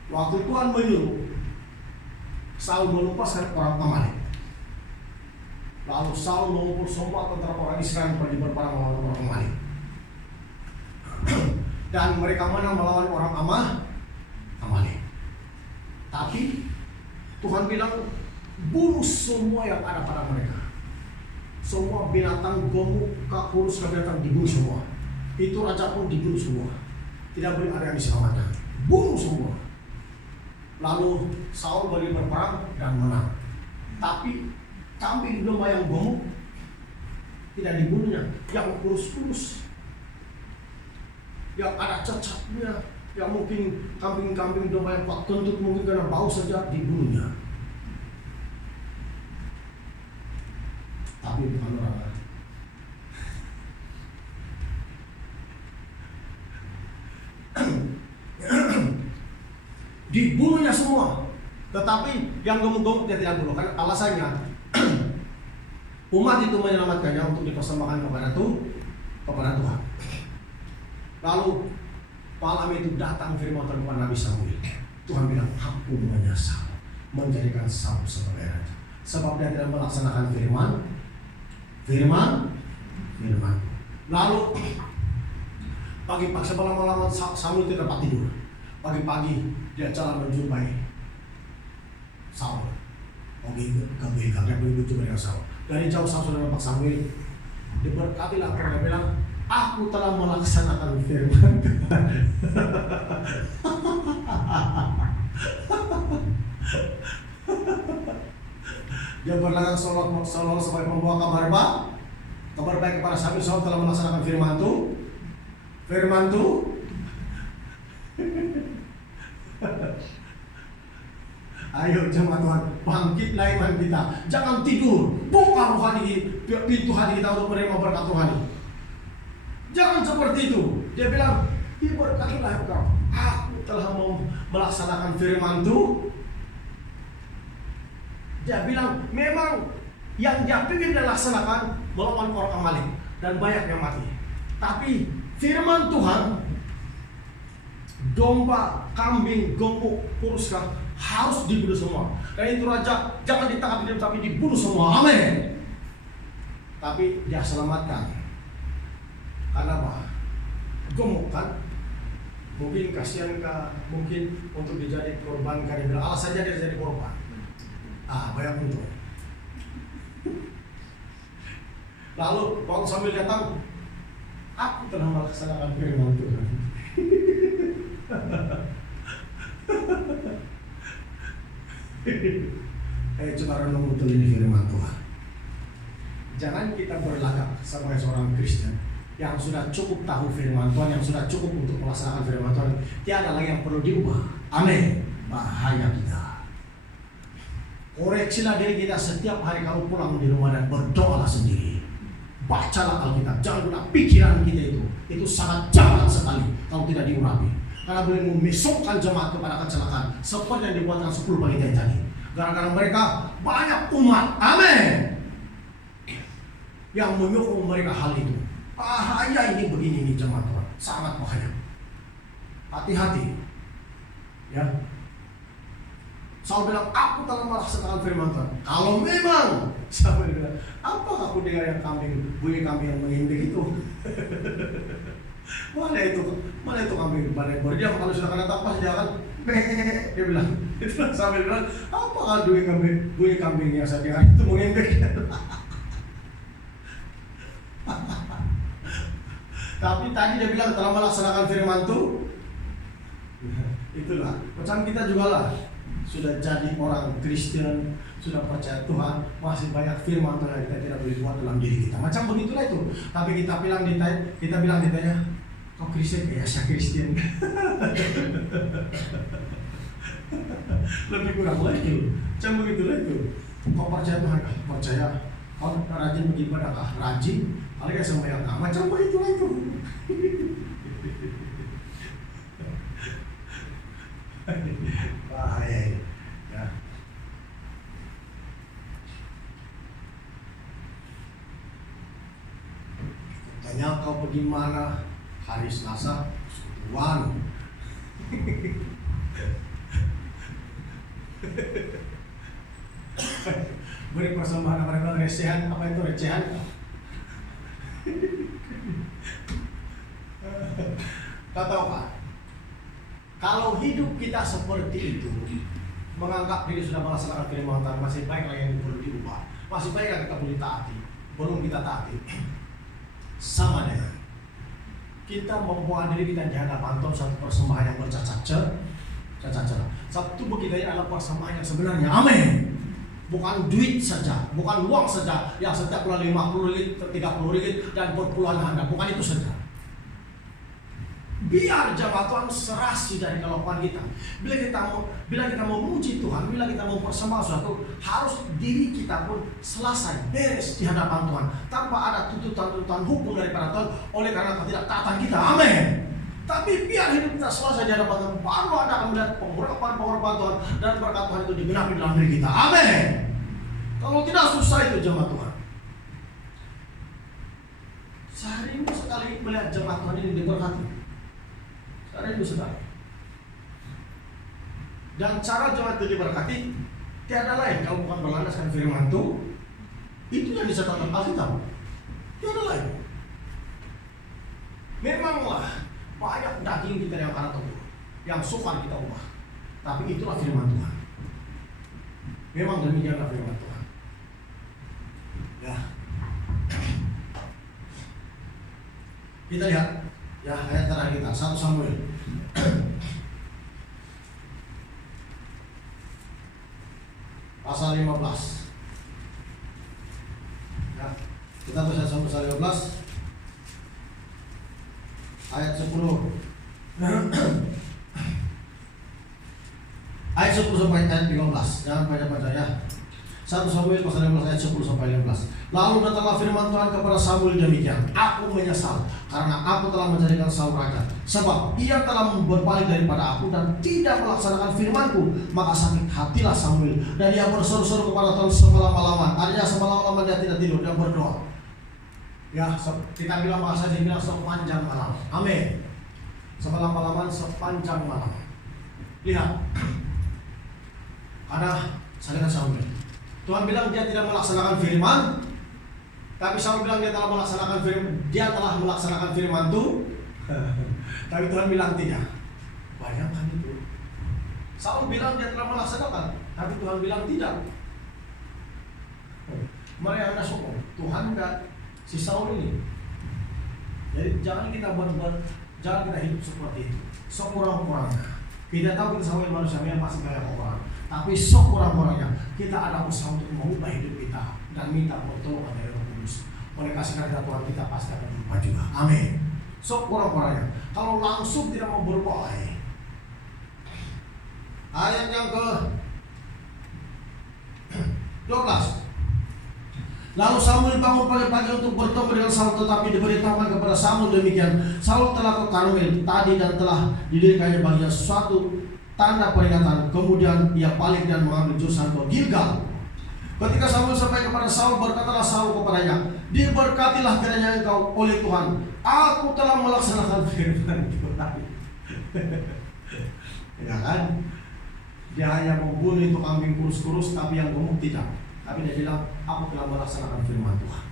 Waktu Tuhan menyuruh Saul menumpaskan orang Amalek. Lalu Saul mengumpul semua tentara orang Israel pergi berperang melawan orang Amalek. Dan mereka menang melawan orang Amalek. Tapi Tuhan bilang bunuh semua yang ada pada mereka. Semua binatang gemuk, kurus, binatang dibunuh semua. Itu raja pun dibunuh semua. Tidak boleh ada yang diselamatkan. Bunuh semua. Lalu Saul pergi berperang dan menang. Tapi kambing domba yang gemuk tidak dibunuhnya. Yang kurus-kurus, yang ada cacatnya, yang mungkin kambing-kambing domba yang kuat kentut mungkin karena bau saja dibunuhnya. Tapi bukan orang lain. Dibunuhnya semua. Tetapi yang gemuk-gemuk dia tidak bunuh. Karena alasannya umat itu menyelamatkannya untuk dipersembahkan kepada Tuhan. Lalu malam itu datang firman Tuhan kepada Nabi Samuel. Tuhan bilang, aku menyesal menjadikan Saul sebagai raja, sebab dia tidak melaksanakan firman. Lalu pagi-pagi sebelum malam Samuel tidak dapat tidur. Pagi-pagi dia jalan menjumpai Saul. Dia berjumpa dengan Saul. Dari jauh Saul sudah nampak Samuel. Diberkatilah, dia bilang, aku telah melaksanakan firman Tuhan. Dia berlagak seolah sebagai pembawa kabar baik kepada Samuel. Saul telah melaksanakan firman Tuhan. Ayo jemaat Tuhan, bangkitlah iman kita. Jangan tidur. Buka pintu hati kita untuk menerima berkat Tuhan. Jangan seperti itu. Dia bilang, diberkatilah engkau. Aku telah melaksanakan firman Tuhan. Dia bilang, memang yang dia ingin dia laksanakan melawan orang Amalek dan banyak yang mati. Tapi firman Tuhan, domba, kambing, gemuk, kuruskah harus dibunuh semua. Dan itu raja jangan ditangkap dia, tapi dibunuh semua. Amin. Tapi dia selamatkan. Karena apa? Gemuk kan? Mungkin kasihan kah? Mungkin untuk dijadi korban kan? Dia bilang, alasan saja dia jadi korban. Banyak untuk. Lalu waktu Samuel datang, aku telah melaksanakan firman Tuhan. Coba renung betul ini firman Tuhan. Jangan kita berlagak sebagai seorang Kristen yang sudah cukup tahu firman Tuhan, yang sudah cukup untuk melaksanakan firman Tuhan, tiada lagi yang perlu diubah. Amin. Bahaya kita. Koreksilah diri kita setiap hari kalau pulang di rumah dan berdoalah sendiri. Bacalah Alkitab, jangan guna pikiran kita itu. Itu sangat jahat sekali kalau tidak diurapi. Karena boleh memisokkan jemaat kepada kecelakaan seperti yang dibuatkan 10 panitia tadi. Gara-gara mereka banyak umat, amin, yang menyokong mereka hal itu. Bahaya ini begini nih jemaat Tuhan, sangat bahaya. Hati-hati, ya. Saul bilang, aku telah melaksanakan firman Tuhan. Kalau memang, Saul bilang, apakah aku dengar yang bunyi kambing yang mengindik itu? Mana itu kambing pada dia kalau sudah kena tapas dia akan dia bilang, itu sambil bilang, apakah bunyi kambing yang saya dengar itu mengindik? Tapi tadi dia bilang telah melaksanakan firman Tuhan. Itulah, macam kita juga lah. Sudah jadi orang Kristen, sudah percaya Tuhan, masih banyak firman Tuhan yang kita tidak boleh buat dalam diri kita. Macam begitulah itu. Tapi kita bilang ditanya, kau Kristen? Ya, saya Kristen. Lebih kurang lagi. Macam begitulah itu. Kau percaya Tuhan? Percaya. Kau rajin beribadah kah? Rajin. Kalau kayak sembahyang kah? Macam begitulah itu. Bahaya ya. Tanya kau pergi mana hari Selasa? Sekutuan. Beri persembahan mereka recehan, apa itu recehan? Kau tahu Pak? Kalau hidup kita seperti itu, menganggap diri sudah melaksanakan firman Tuhan, masih baik lagi yang perlu diubah. Masih baik lagi kita boleh taati, belum kita taati. Sama dengan kita membuat diri kita di hadapan Tuhan satu persembahan yang bercacat celah. Satu tubuh kita ini adalah persembahan yang sebenarnya. Amin. Bukan duit saja, bukan uang saja yang setiap bulan 50 ringgit, 30 ringgit dan berpuluhan handal. Bukan itu saja. Biar jemaat Tuhan serasi dari kelemahan kita. Bila kita mau memuji Tuhan, bila kita mau persembahkan sesuatu, harus diri kita pun selesai, beres di hadapan Tuhan, tanpa ada tuntutan hukum daripada Tuhan oleh karena ketidaktaatan kita. Amin. Tapi biar hidup kita selesai di hadapan Tuhan, baru Anda akan melihat pengurapan Tuhan dan berkat Tuhan itu digenapi dalam diri kita. Amin. Kalau tidak susah itu jemaat Tuhan. Sehari ini sekali melihat jemaat Tuhan ini diberkati. Ada itu saudara. Dan cara jemaat itu diberkati tiada lain kalau bukan berlandaskan firman Tuhan. Itu yang disertakan Alkitab. Tiada lain. Memanglah banyak daging kita yang akan tumbuh, yang sukar kita ubah. Tapi itulah firman Tuhan. Memang demikianlah firman Tuhan. Ya. Kita lihat ya ayat terakhir kita 1 Samuel. Pasal 15. Ya, kita baca sampai pasal 15 ayat 10. Ayat 10 sampai ayat 15. Jangan baca-baca ya. 1 Samuel pasal 15 ayat 10 sampai 15. Lalu datanglah firman Tuhan kepada Samuel demikian, aku menyesal karena aku telah menjadikan Saul raja, sebab ia telah berbalik daripada aku dan tidak melaksanakan firmanku. Maka sakit hatilah Samuel dan ia berseru-seru kepada Tuhan semalam-malaman. Artinya semalam-malaman dia tidak tidur, dia berdoa. Ya, kita bilang bahasa dia bilang sepanjang malam. Amin. Semalam-malaman sepanjang malam. Lihat, ada salingan Samuel. Tuhan bilang dia tidak melaksanakan firman, tapi Saul bilang dia telah melaksanakan firman Tuhan. Tapi Tuhan bilang tidak. Bayangkan itu. Saul bilang dia telah melaksanakan, tapi Tuhan bilang tidak. Mari Anda sokong Tuhan enggak si Saul ini. Jadi jangan kita jangan kita hidup seperti itu. Sekurang-kurangnya kita tahu kita sama manusia yang pasti banyak orang, tapi sekurang-kurangnya kita ada usaha untuk mengubah hidup kita dan minta pertolongan dari Roh Kudus. oleh kasih karunia Tuhan kita pasti akan berubah juga. Amin. So, orang-orangnya kalau langsung tidak mau berubah, ayat yang ke 12. Lalu Samuel bangun pagi-pagi untuk bertemu dengan Saul, tetapi diberitahukan kepada Samuel demikian, Saul telah ke Karmel tadi dan telah didirikannya baginya suatu tanda peringatan. Kemudian ia balik dan mengambil Joshua ke Gilgal. Ketika Samuel sampai kepada Saul, berkatalah Saul kepadanya, diberkatilah kiranya engkau oleh Tuhan. Aku telah melaksanakan firman Tuhan. Ya kan? Dia hanya membunuh itu kambing kurus-kurus, tapi yang gemuk tidak. Tapi dia bilang, aku telah melaksanakan firman Tuhan.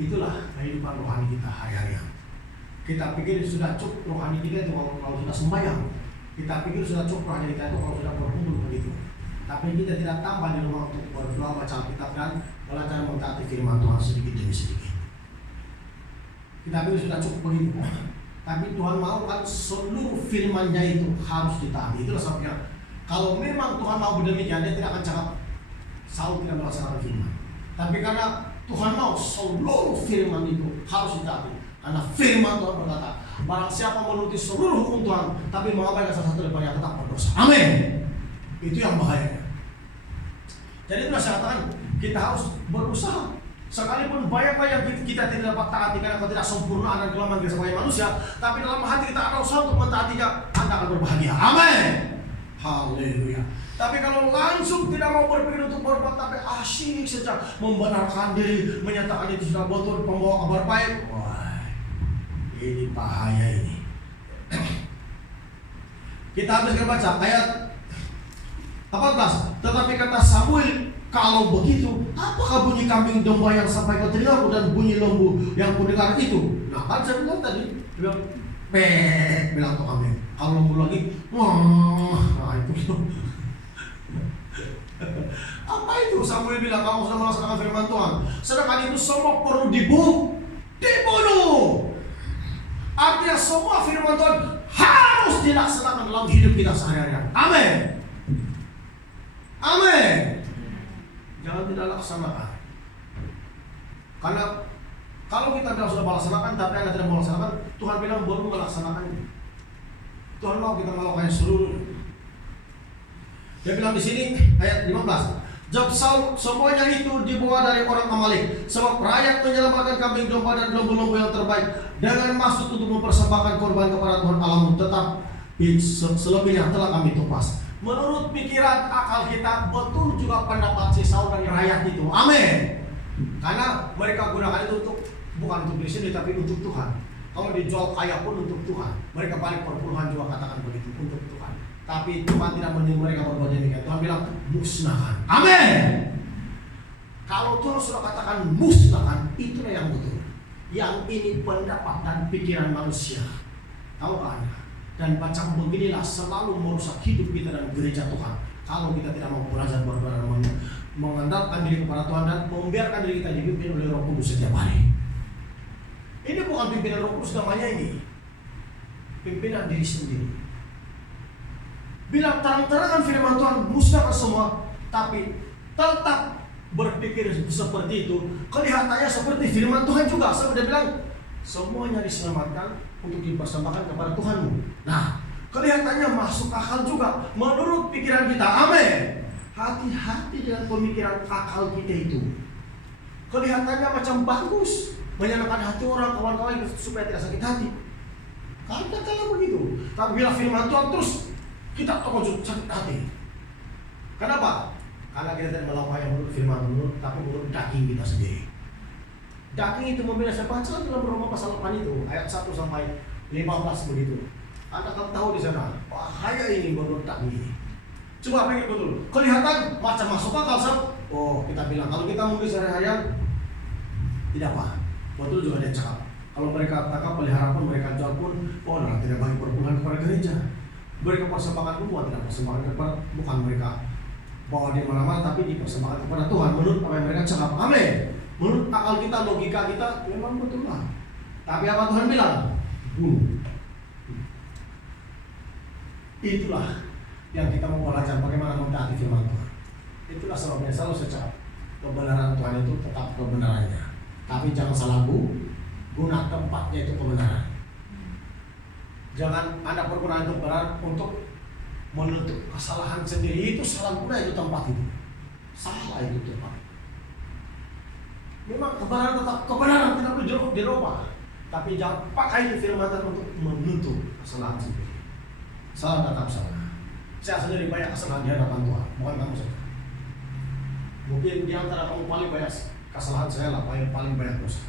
Itulah kehidupan rohani kita hari-hari. Kita pikir sudah cukup rohani kita itu kalau sudah sembahyang. Kita pikir sudah cukup rohani kita itu kalau sudah berkumpul begitu. Tapi kita tidak tambah di rumah untuk berdoa, baca Alkitab dan belajar mentaati firman Tuhan sedikit demi sedikit. Kita pikir sudah cukup begitu. Tapi Tuhan mau kan seluruh firman-Nya itu harus ditaati. Itulah sebabnya kalau memang Tuhan mau demikian, dia tidak akan cakap Saul tidak melaksanakan firman. Tapi karena Tuhan mau seluruh firman itu harus ditaati. Karena firman Tuhan berkata, barang siapa menuruti seluruh hukum Tuhan, tapi mengabaikan salah satu daripadanya tetap berdosa. Amin. Itu yang bahaya. Jadi itulah saya katakan, kita harus berusaha. Sekalipun banyak yang kita tidak dapat taati karena ketidaksempurnaan dan kelemahan kita sebagai manusia, tapi dalam hati kita ada usaha untuk mentaatinya, Anda akan berbahagia. Amin. Haleluya. Tapi kalau langsung tidak mau berpikir untuk berbuat, tapi asyik saja membenarkan diri, menyatakan itu sudah betul, pembawa kabar baik, wah, ini bahaya ini. Kita habiskan baca ayat 14. Tetapi kata Samuel, kalau begitu, apakah bunyi kambing domba yang sampai ke telingaku dan bunyi lembu yang kudengar itu? Nah, kan saya bilang tadi, dia bilang, bilang tuh kambing. Kalau lembu lagi, wah, nah itu. Apa itu? Samuel bilang, kamu sudah melaksanakan firman Tuhan. Sedangkan itu semua perlu dibunuh. Artinya semua firman Tuhan harus dilaksanakan dalam hidup kita sehari-hari. Amin. Amin. Jangan tidak laksanakan. Karena kalau kita bilang sudah melaksanakan, tapi Anda tidak melaksanakan, Tuhan bilang baru melaksanakannya. Tuhan mau kita melakukan seluruhnya. Dia bilang di sini ayat 15. Jawab Saul, semuanya itu dibawa dari orang Amalek, sebab rakyat menyelamatkan kambing domba dan lembu-lembu yang terbaik dengan maksud untuk mempersembahkan korban kepada Tuhan Allahmu, tetap selebihnya telah kami tumpas. Menurut pikiran akal kita, betul juga pendapat si Saul dan rakyat itu. Amin. Karena mereka gunakan itu untuk bukan untuk diri sendiri, tapi untuk Tuhan. Kalau dijual kaya pun untuk Tuhan. Mereka balik perpuluhan juga katakan begitu, untuk Tuhan. Tapi Tuhan tidak menyuruh mereka berbuat demikian. Tuhan bilang musnahkan. Amin. Kalau Tuhan sudah katakan musnahkan, itulah yang betul. Yang ini pendapat dan pikiran manusia. Tahu kan? Dan macam beginilah selalu merusak hidup kita dan gereja Tuhan. Kalau kita tidak mau belajar berdoa dan mengandalkan diri kepada Tuhan dan membiarkan diri kita dipimpin oleh Roh Kudus setiap hari. Ini bukan pimpinan Roh Kudus namanya ini. Pimpinan diri sendiri. Bilang terang-terangan firman Tuhan, musnahkan semua, tapi tetap berpikir seperti itu. Kelihatannya seperti firman Tuhan juga. Saya sudah bilang, semuanya diselamatkan untuk dipersembahkan kepada Tuhanmu. Nah, kelihatannya masuk akal juga menurut pikiran kita. Amin. Hati-hati dengan pemikiran akal kita itu. Kelihatannya macam bagus, menyenangkan hati orang, kawan-kawan supaya tidak sakit hati. Katakanlah begitu. Tapi bila firman Tuhan terus kita terkejut sakit hati. Kenapa? Karena kita tidak melakukan yang menurut firman Tuhan, tapi menurut daging kita sendiri. Daging itu membela. Saya baca dalam Roma pasal 8 itu ayat 1 sampai 15 begitu. Anda akan tahu di sana bahaya ini menurut daging ini. Coba pikir betul. Kelihatan macam masuk akal sah. Oh, kita bilang kalau kita mungkin sehari-harian tidak apa. Betul juga dia cakap. Kalau mereka tangkap pelihara pun mereka jual pun, oh nah, tidak bagi perpuluhan kepada gereja. Mereka persembahkan pun tidak persembahkan kepada, bukan mereka bawa dia mana-mana, tapi dipersembahkan kepada Tuhan menurut apa yang mereka cakap. Amin. Menurut akal kita, logika kita memang betul lah. Tapi apa Tuhan bilang? Bunuh. Itulah yang kita mau belajar bagaimana mentaati firman Tuhan. Itulah sebabnya selalu saya cakap kebenaran Tuhan itu tetap kebenarannya. Tapi jangan salah guna tempatnya itu kebenaran. Jangan Anda berguna untuk menutup kesalahan sendiri. Itu salah guna itu tempat itu. Salah itu tempat. Memang kebenaran tetap kebenaran, tidak boleh dirubah. Tapi jangan pakai firman Tuhan untuk menutup kesalahan sendiri. Salah tetap salah. Saya sendiri banyak kesalahan di hadapan Tuhan, bukan kamu saja. Mungkin di antara kamu paling banyak kesalahan saya lah, paling banyak dosa.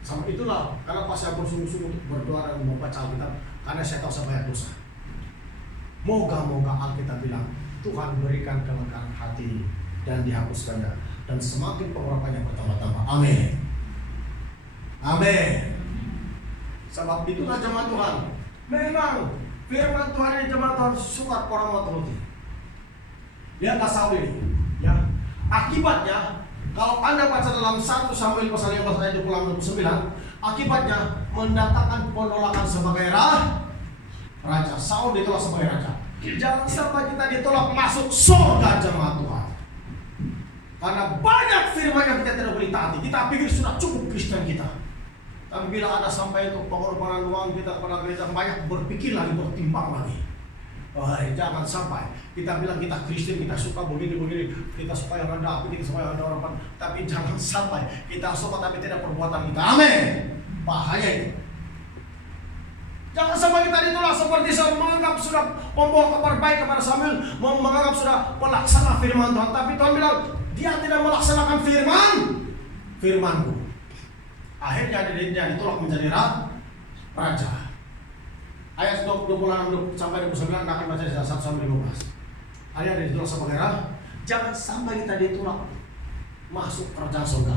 Sama itulah kenapa saya bersungguh-sungguh untuk berdoa dan membaca Alkitab, karena saya tahu saya banyak dosa. Moga-moga Alkitab bilang Tuhan berikan kelengahan hati dan dihapuskannya, dan semakin pengurapannya bertambah-tambah. Amin. Amin. Sebab itulah jemaat Tuhan. Memang firman Tuhan ini jemaat Tuhan suka orang mau turuti. Lihatlah Saul ini, ya. Akibatnya, kalau Anda baca dalam 1 Samuel pasal 15 ayat 29, akibatnya mendatangkan penolakan sebagai raja. Saul ditolak sebagai raja. Jangan sampai kita ditolak masuk surga jemaat Tuhan. Karena banyak firman yang kita tidak boleh taati. Kita pikir sudah cukup Kristen kita. Tapi bila ada sampai itu pengorbanan uang kita kepada gereja, banyak berpikir lagi, bertimbang lagi. Jangan sampai kita bilang kita Kristen, kita suka begini, kita suka yang rendah, kita suka yang rendah orang. Tapi jangan sampai kita suka tapi tidak perbuatan kita. Amin. Bahaya itu. Jangan sampai kita ditolak seperti Saul, menganggap sudah membawa kabar baik kepada Samuel, menganggap sudah pelaksana firman Tuhan. Tapi Tuhan bilang dia tidak melaksanakan firmanku. Akhirnya dia ditolak menjadi raja. Ayat 26 sampai 29 akan baca di 1 sampai 15. Akhirnya ditolak sebagai raja. Jangan sampai kita ditolak masuk kerajaan surga.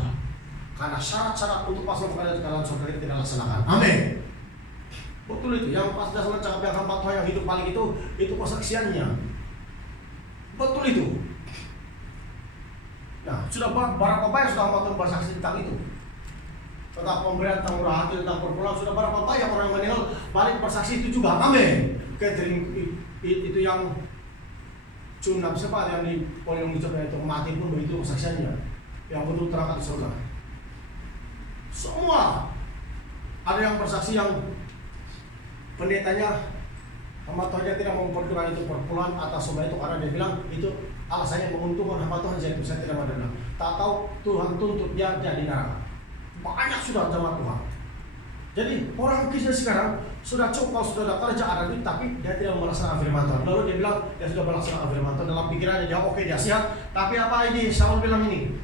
Karena syarat-syarat untuk masuk kerajaan surga kita tidak laksanakan. Amin. Betul itu. Yang pas dasarnya cakap yang hamba Tuhan yang hidup paling itu kesaksiannya. Betul itu. Nah, sudah berapa banyak sudah hamba Tuhan bersaksi tentang itu. Tentang pemberian, tentang murah hati, tentang perpuluhan, sudah berapa banyak orang yang meninggal balik bersaksi itu juga. Amin. Catering itu yang cunap siapa yang di Poliong Ucapnya itu mati pun begitu kesaksiannya. Yang betul terangkat di surga. Semua ada yang bersaksi yang pendetanya hamba Tuhan tidak memperdukan itu perpuluhan atas semua itu karena dia bilang itu alasannya menguntungkan hamba Tuhan saya tidak mau dengar. Tak tahu Tuhan tuntut dia jadi neraka. Banyak sudah jemaat Tuhan. Jadi orang Kristen sekarang sudah cukup, sudah kerja ada duit, tapi dia tidak melaksanakan firman Tuhan. Lalu dia bilang dia sudah melaksanakan firman Tuhan dalam pikirannya dia oke, dia siap. Tapi apa ini Saul bilang ini?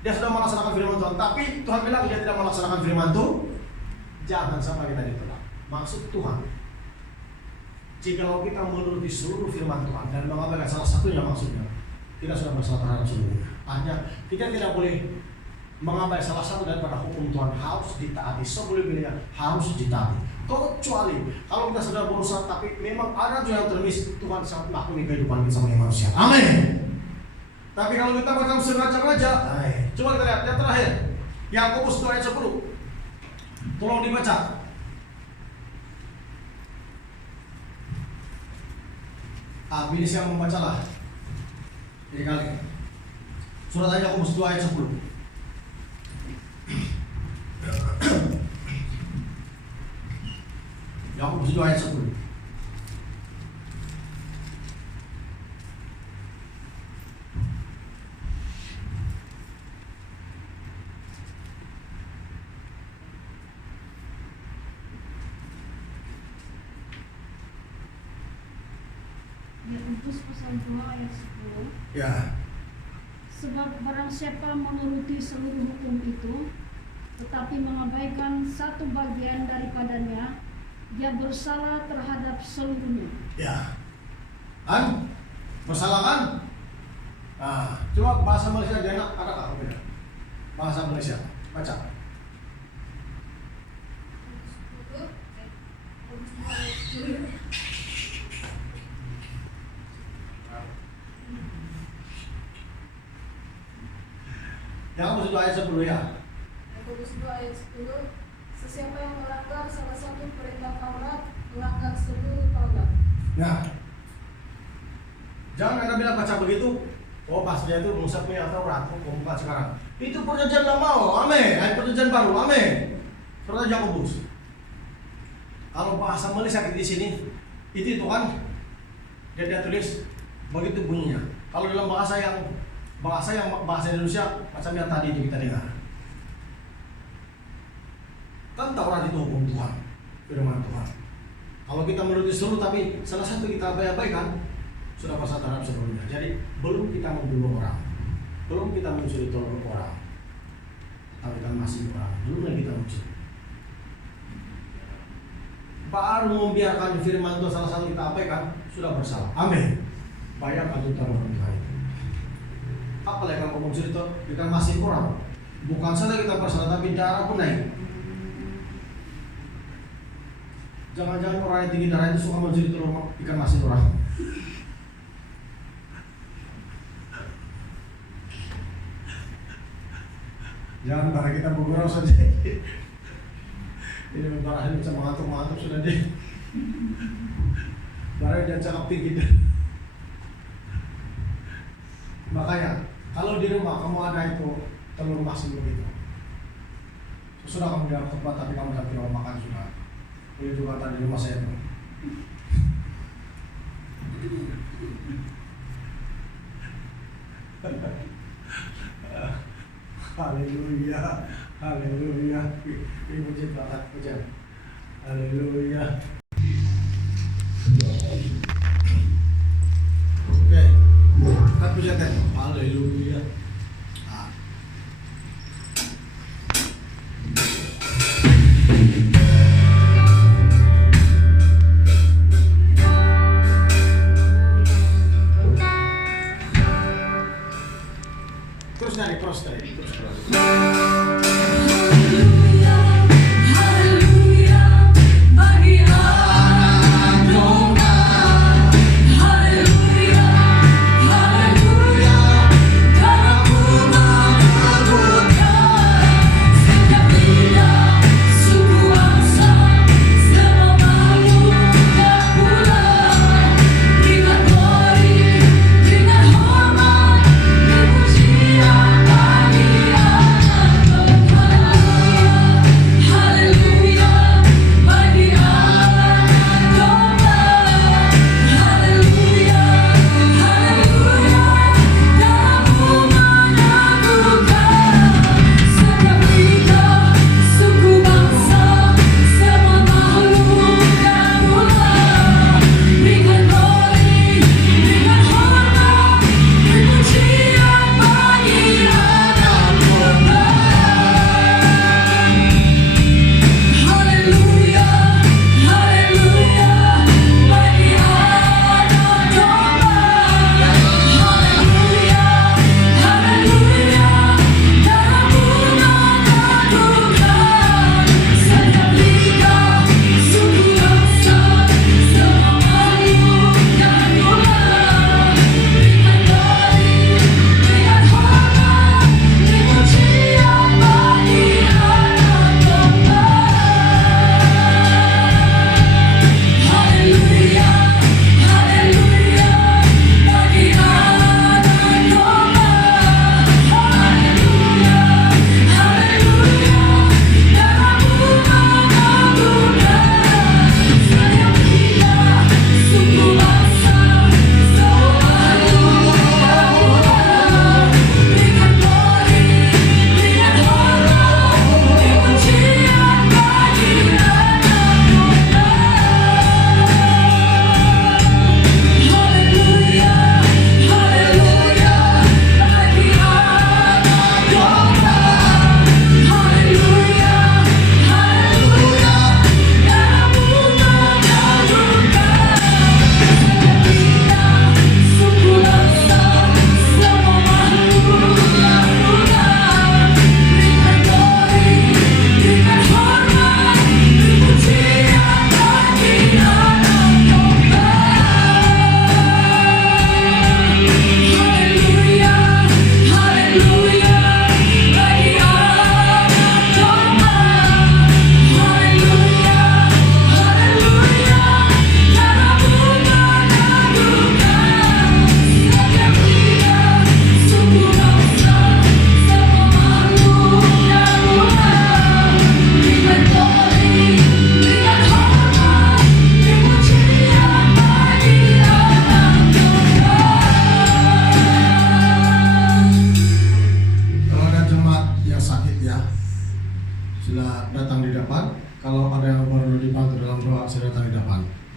Dia sudah melaksanakan firman Tuhan, tapi Tuhan bilang dia tidak melaksanakan firman Tuhan. Jangan sampai kita ditolak. Maksud Tuhan, jikalau kita menuruti seluruh firman Tuhan dan mengabaikan salah satunya maksudnya, kita sudah bersalah terhadap seluruhnya. Artinya kita tidak boleh mengabaikan salah satu daripada hukum Tuhan, harus ditaati. Sebelumnya harus ditaati. Kecuali kalau kita sudah berusaha tapi memang ada juga yang termis, Tuhan sangat maklumi kehidupan kita sebagai manusia. Amin. Tapi kalau kita macam sengaja-sengaja, coba kita lihat yang terakhir, Yakobus 2 ayat 10. Tolong dibaca. Bila siapa membacalah. Jadi kali. Surat Yakobus 2 ayat 10. Yakobus 2 ayat 10. Yakobus pasal 2 ayat 10. Ya. Sebab barang siapa menuruti seluruh hukum itu, tetapi mengabaikan satu bagian daripadanya, dia bersalah terhadap seluruhnya. Ya. Kan? Bersalah kan? Nah, coba bahasa Malaysia dia enak, ada tak beda? Bahasa Malaysia, baca. Yakobus 2 ayat 10 ya. Yakobus 2 ayat 10. Sesiapa yang melanggar salah satu perintah Taurat, melanggar seluruh Taurat. Nah, jangan Anda bilang baca begitu, oh pas dia itu mengusapnya Taurat, bukan sekarang. Itu perjanjian lama, amin. Perjanjian baru, amin. Perjanjian Yakobus. Kalau bahasa Malaysia di sini, itu kan dia tulis begitu bunyinya. Kalau dalam bahasa Indonesia macam yang tadi itu kita dengar. Kan Taurat itu hukum Tuhan, firman Tuhan. Kalau kita menuruti seluruh tapi salah satu kita abaikan, sudah pasal terhadap sebelumnya. Jadi belum kita membunuh orang, belum kita mencuri tolong orang, tapi kita masih orang, belum lagi kita mencuri. Baru membiarkan firman itu salah satu kita abaikan, sudah bersalah. Amin. Bayangkan tuntutan Tuhan itu. Apalagi kalau mencuri itu kita masih orang, bukan saja kita bersalah tapi darah pun naik. Jangan-jangan orang yang tinggi darah itu suka mencuri telur ikan masin orang. Jangan barang kita bergurau saja. Ini barang bisa mengantuk-mengantuk sudah deh. Barang dia cakap tinggi deh. Makanya kalau di rumah kamu ada itu telur masin begitu, sudah kamu dalam tempat tapi kamu tidak mau makan sudah. Ini juga tadi di rumah saya tuh. Haleluya, haleluya. Ini puji Tuhan, puji. Haleluya. Oke, kita puji Tuhan. Haleluya. Terus dari. Haleluya, haleluya, bagi anak domba. Haleluya, haleluya,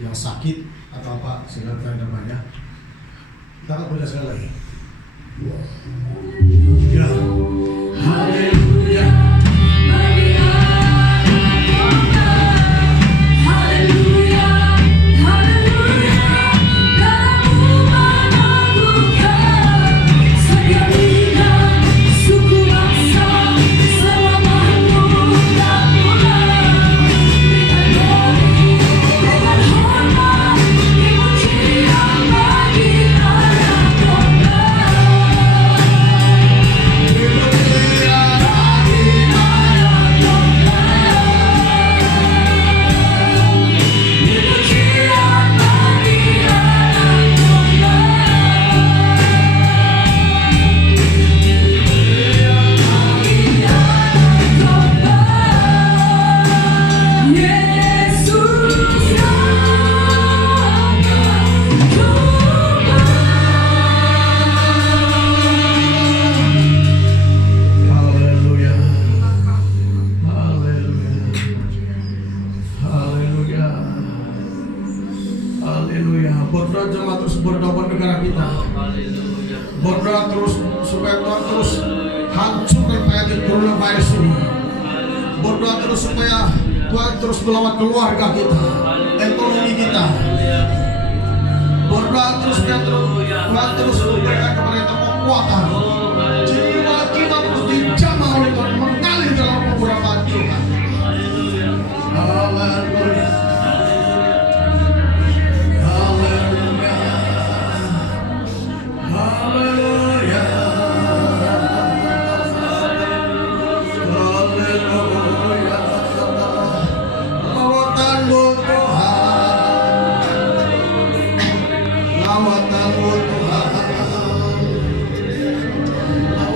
yang sakit atau apa, silakan namanya. Kita akan baca sekali lagi. Ya. Haleluya. Berdoa jemaat terus berdoa negara kita. Berdoa terus supaya Tuhan terus hancurkan penyakit coronavirus ini. Berdoa terus supaya Tuhan terus melawat keluarga kita, ekonomi kita. Berdoa terus supaya Tuhan terus memberikan kepada kita kekuatan. Jiwa kita terus dijamah oleh Tuhan, mengalir dalam pemurahan Tuhan. Haleluya. Lawatan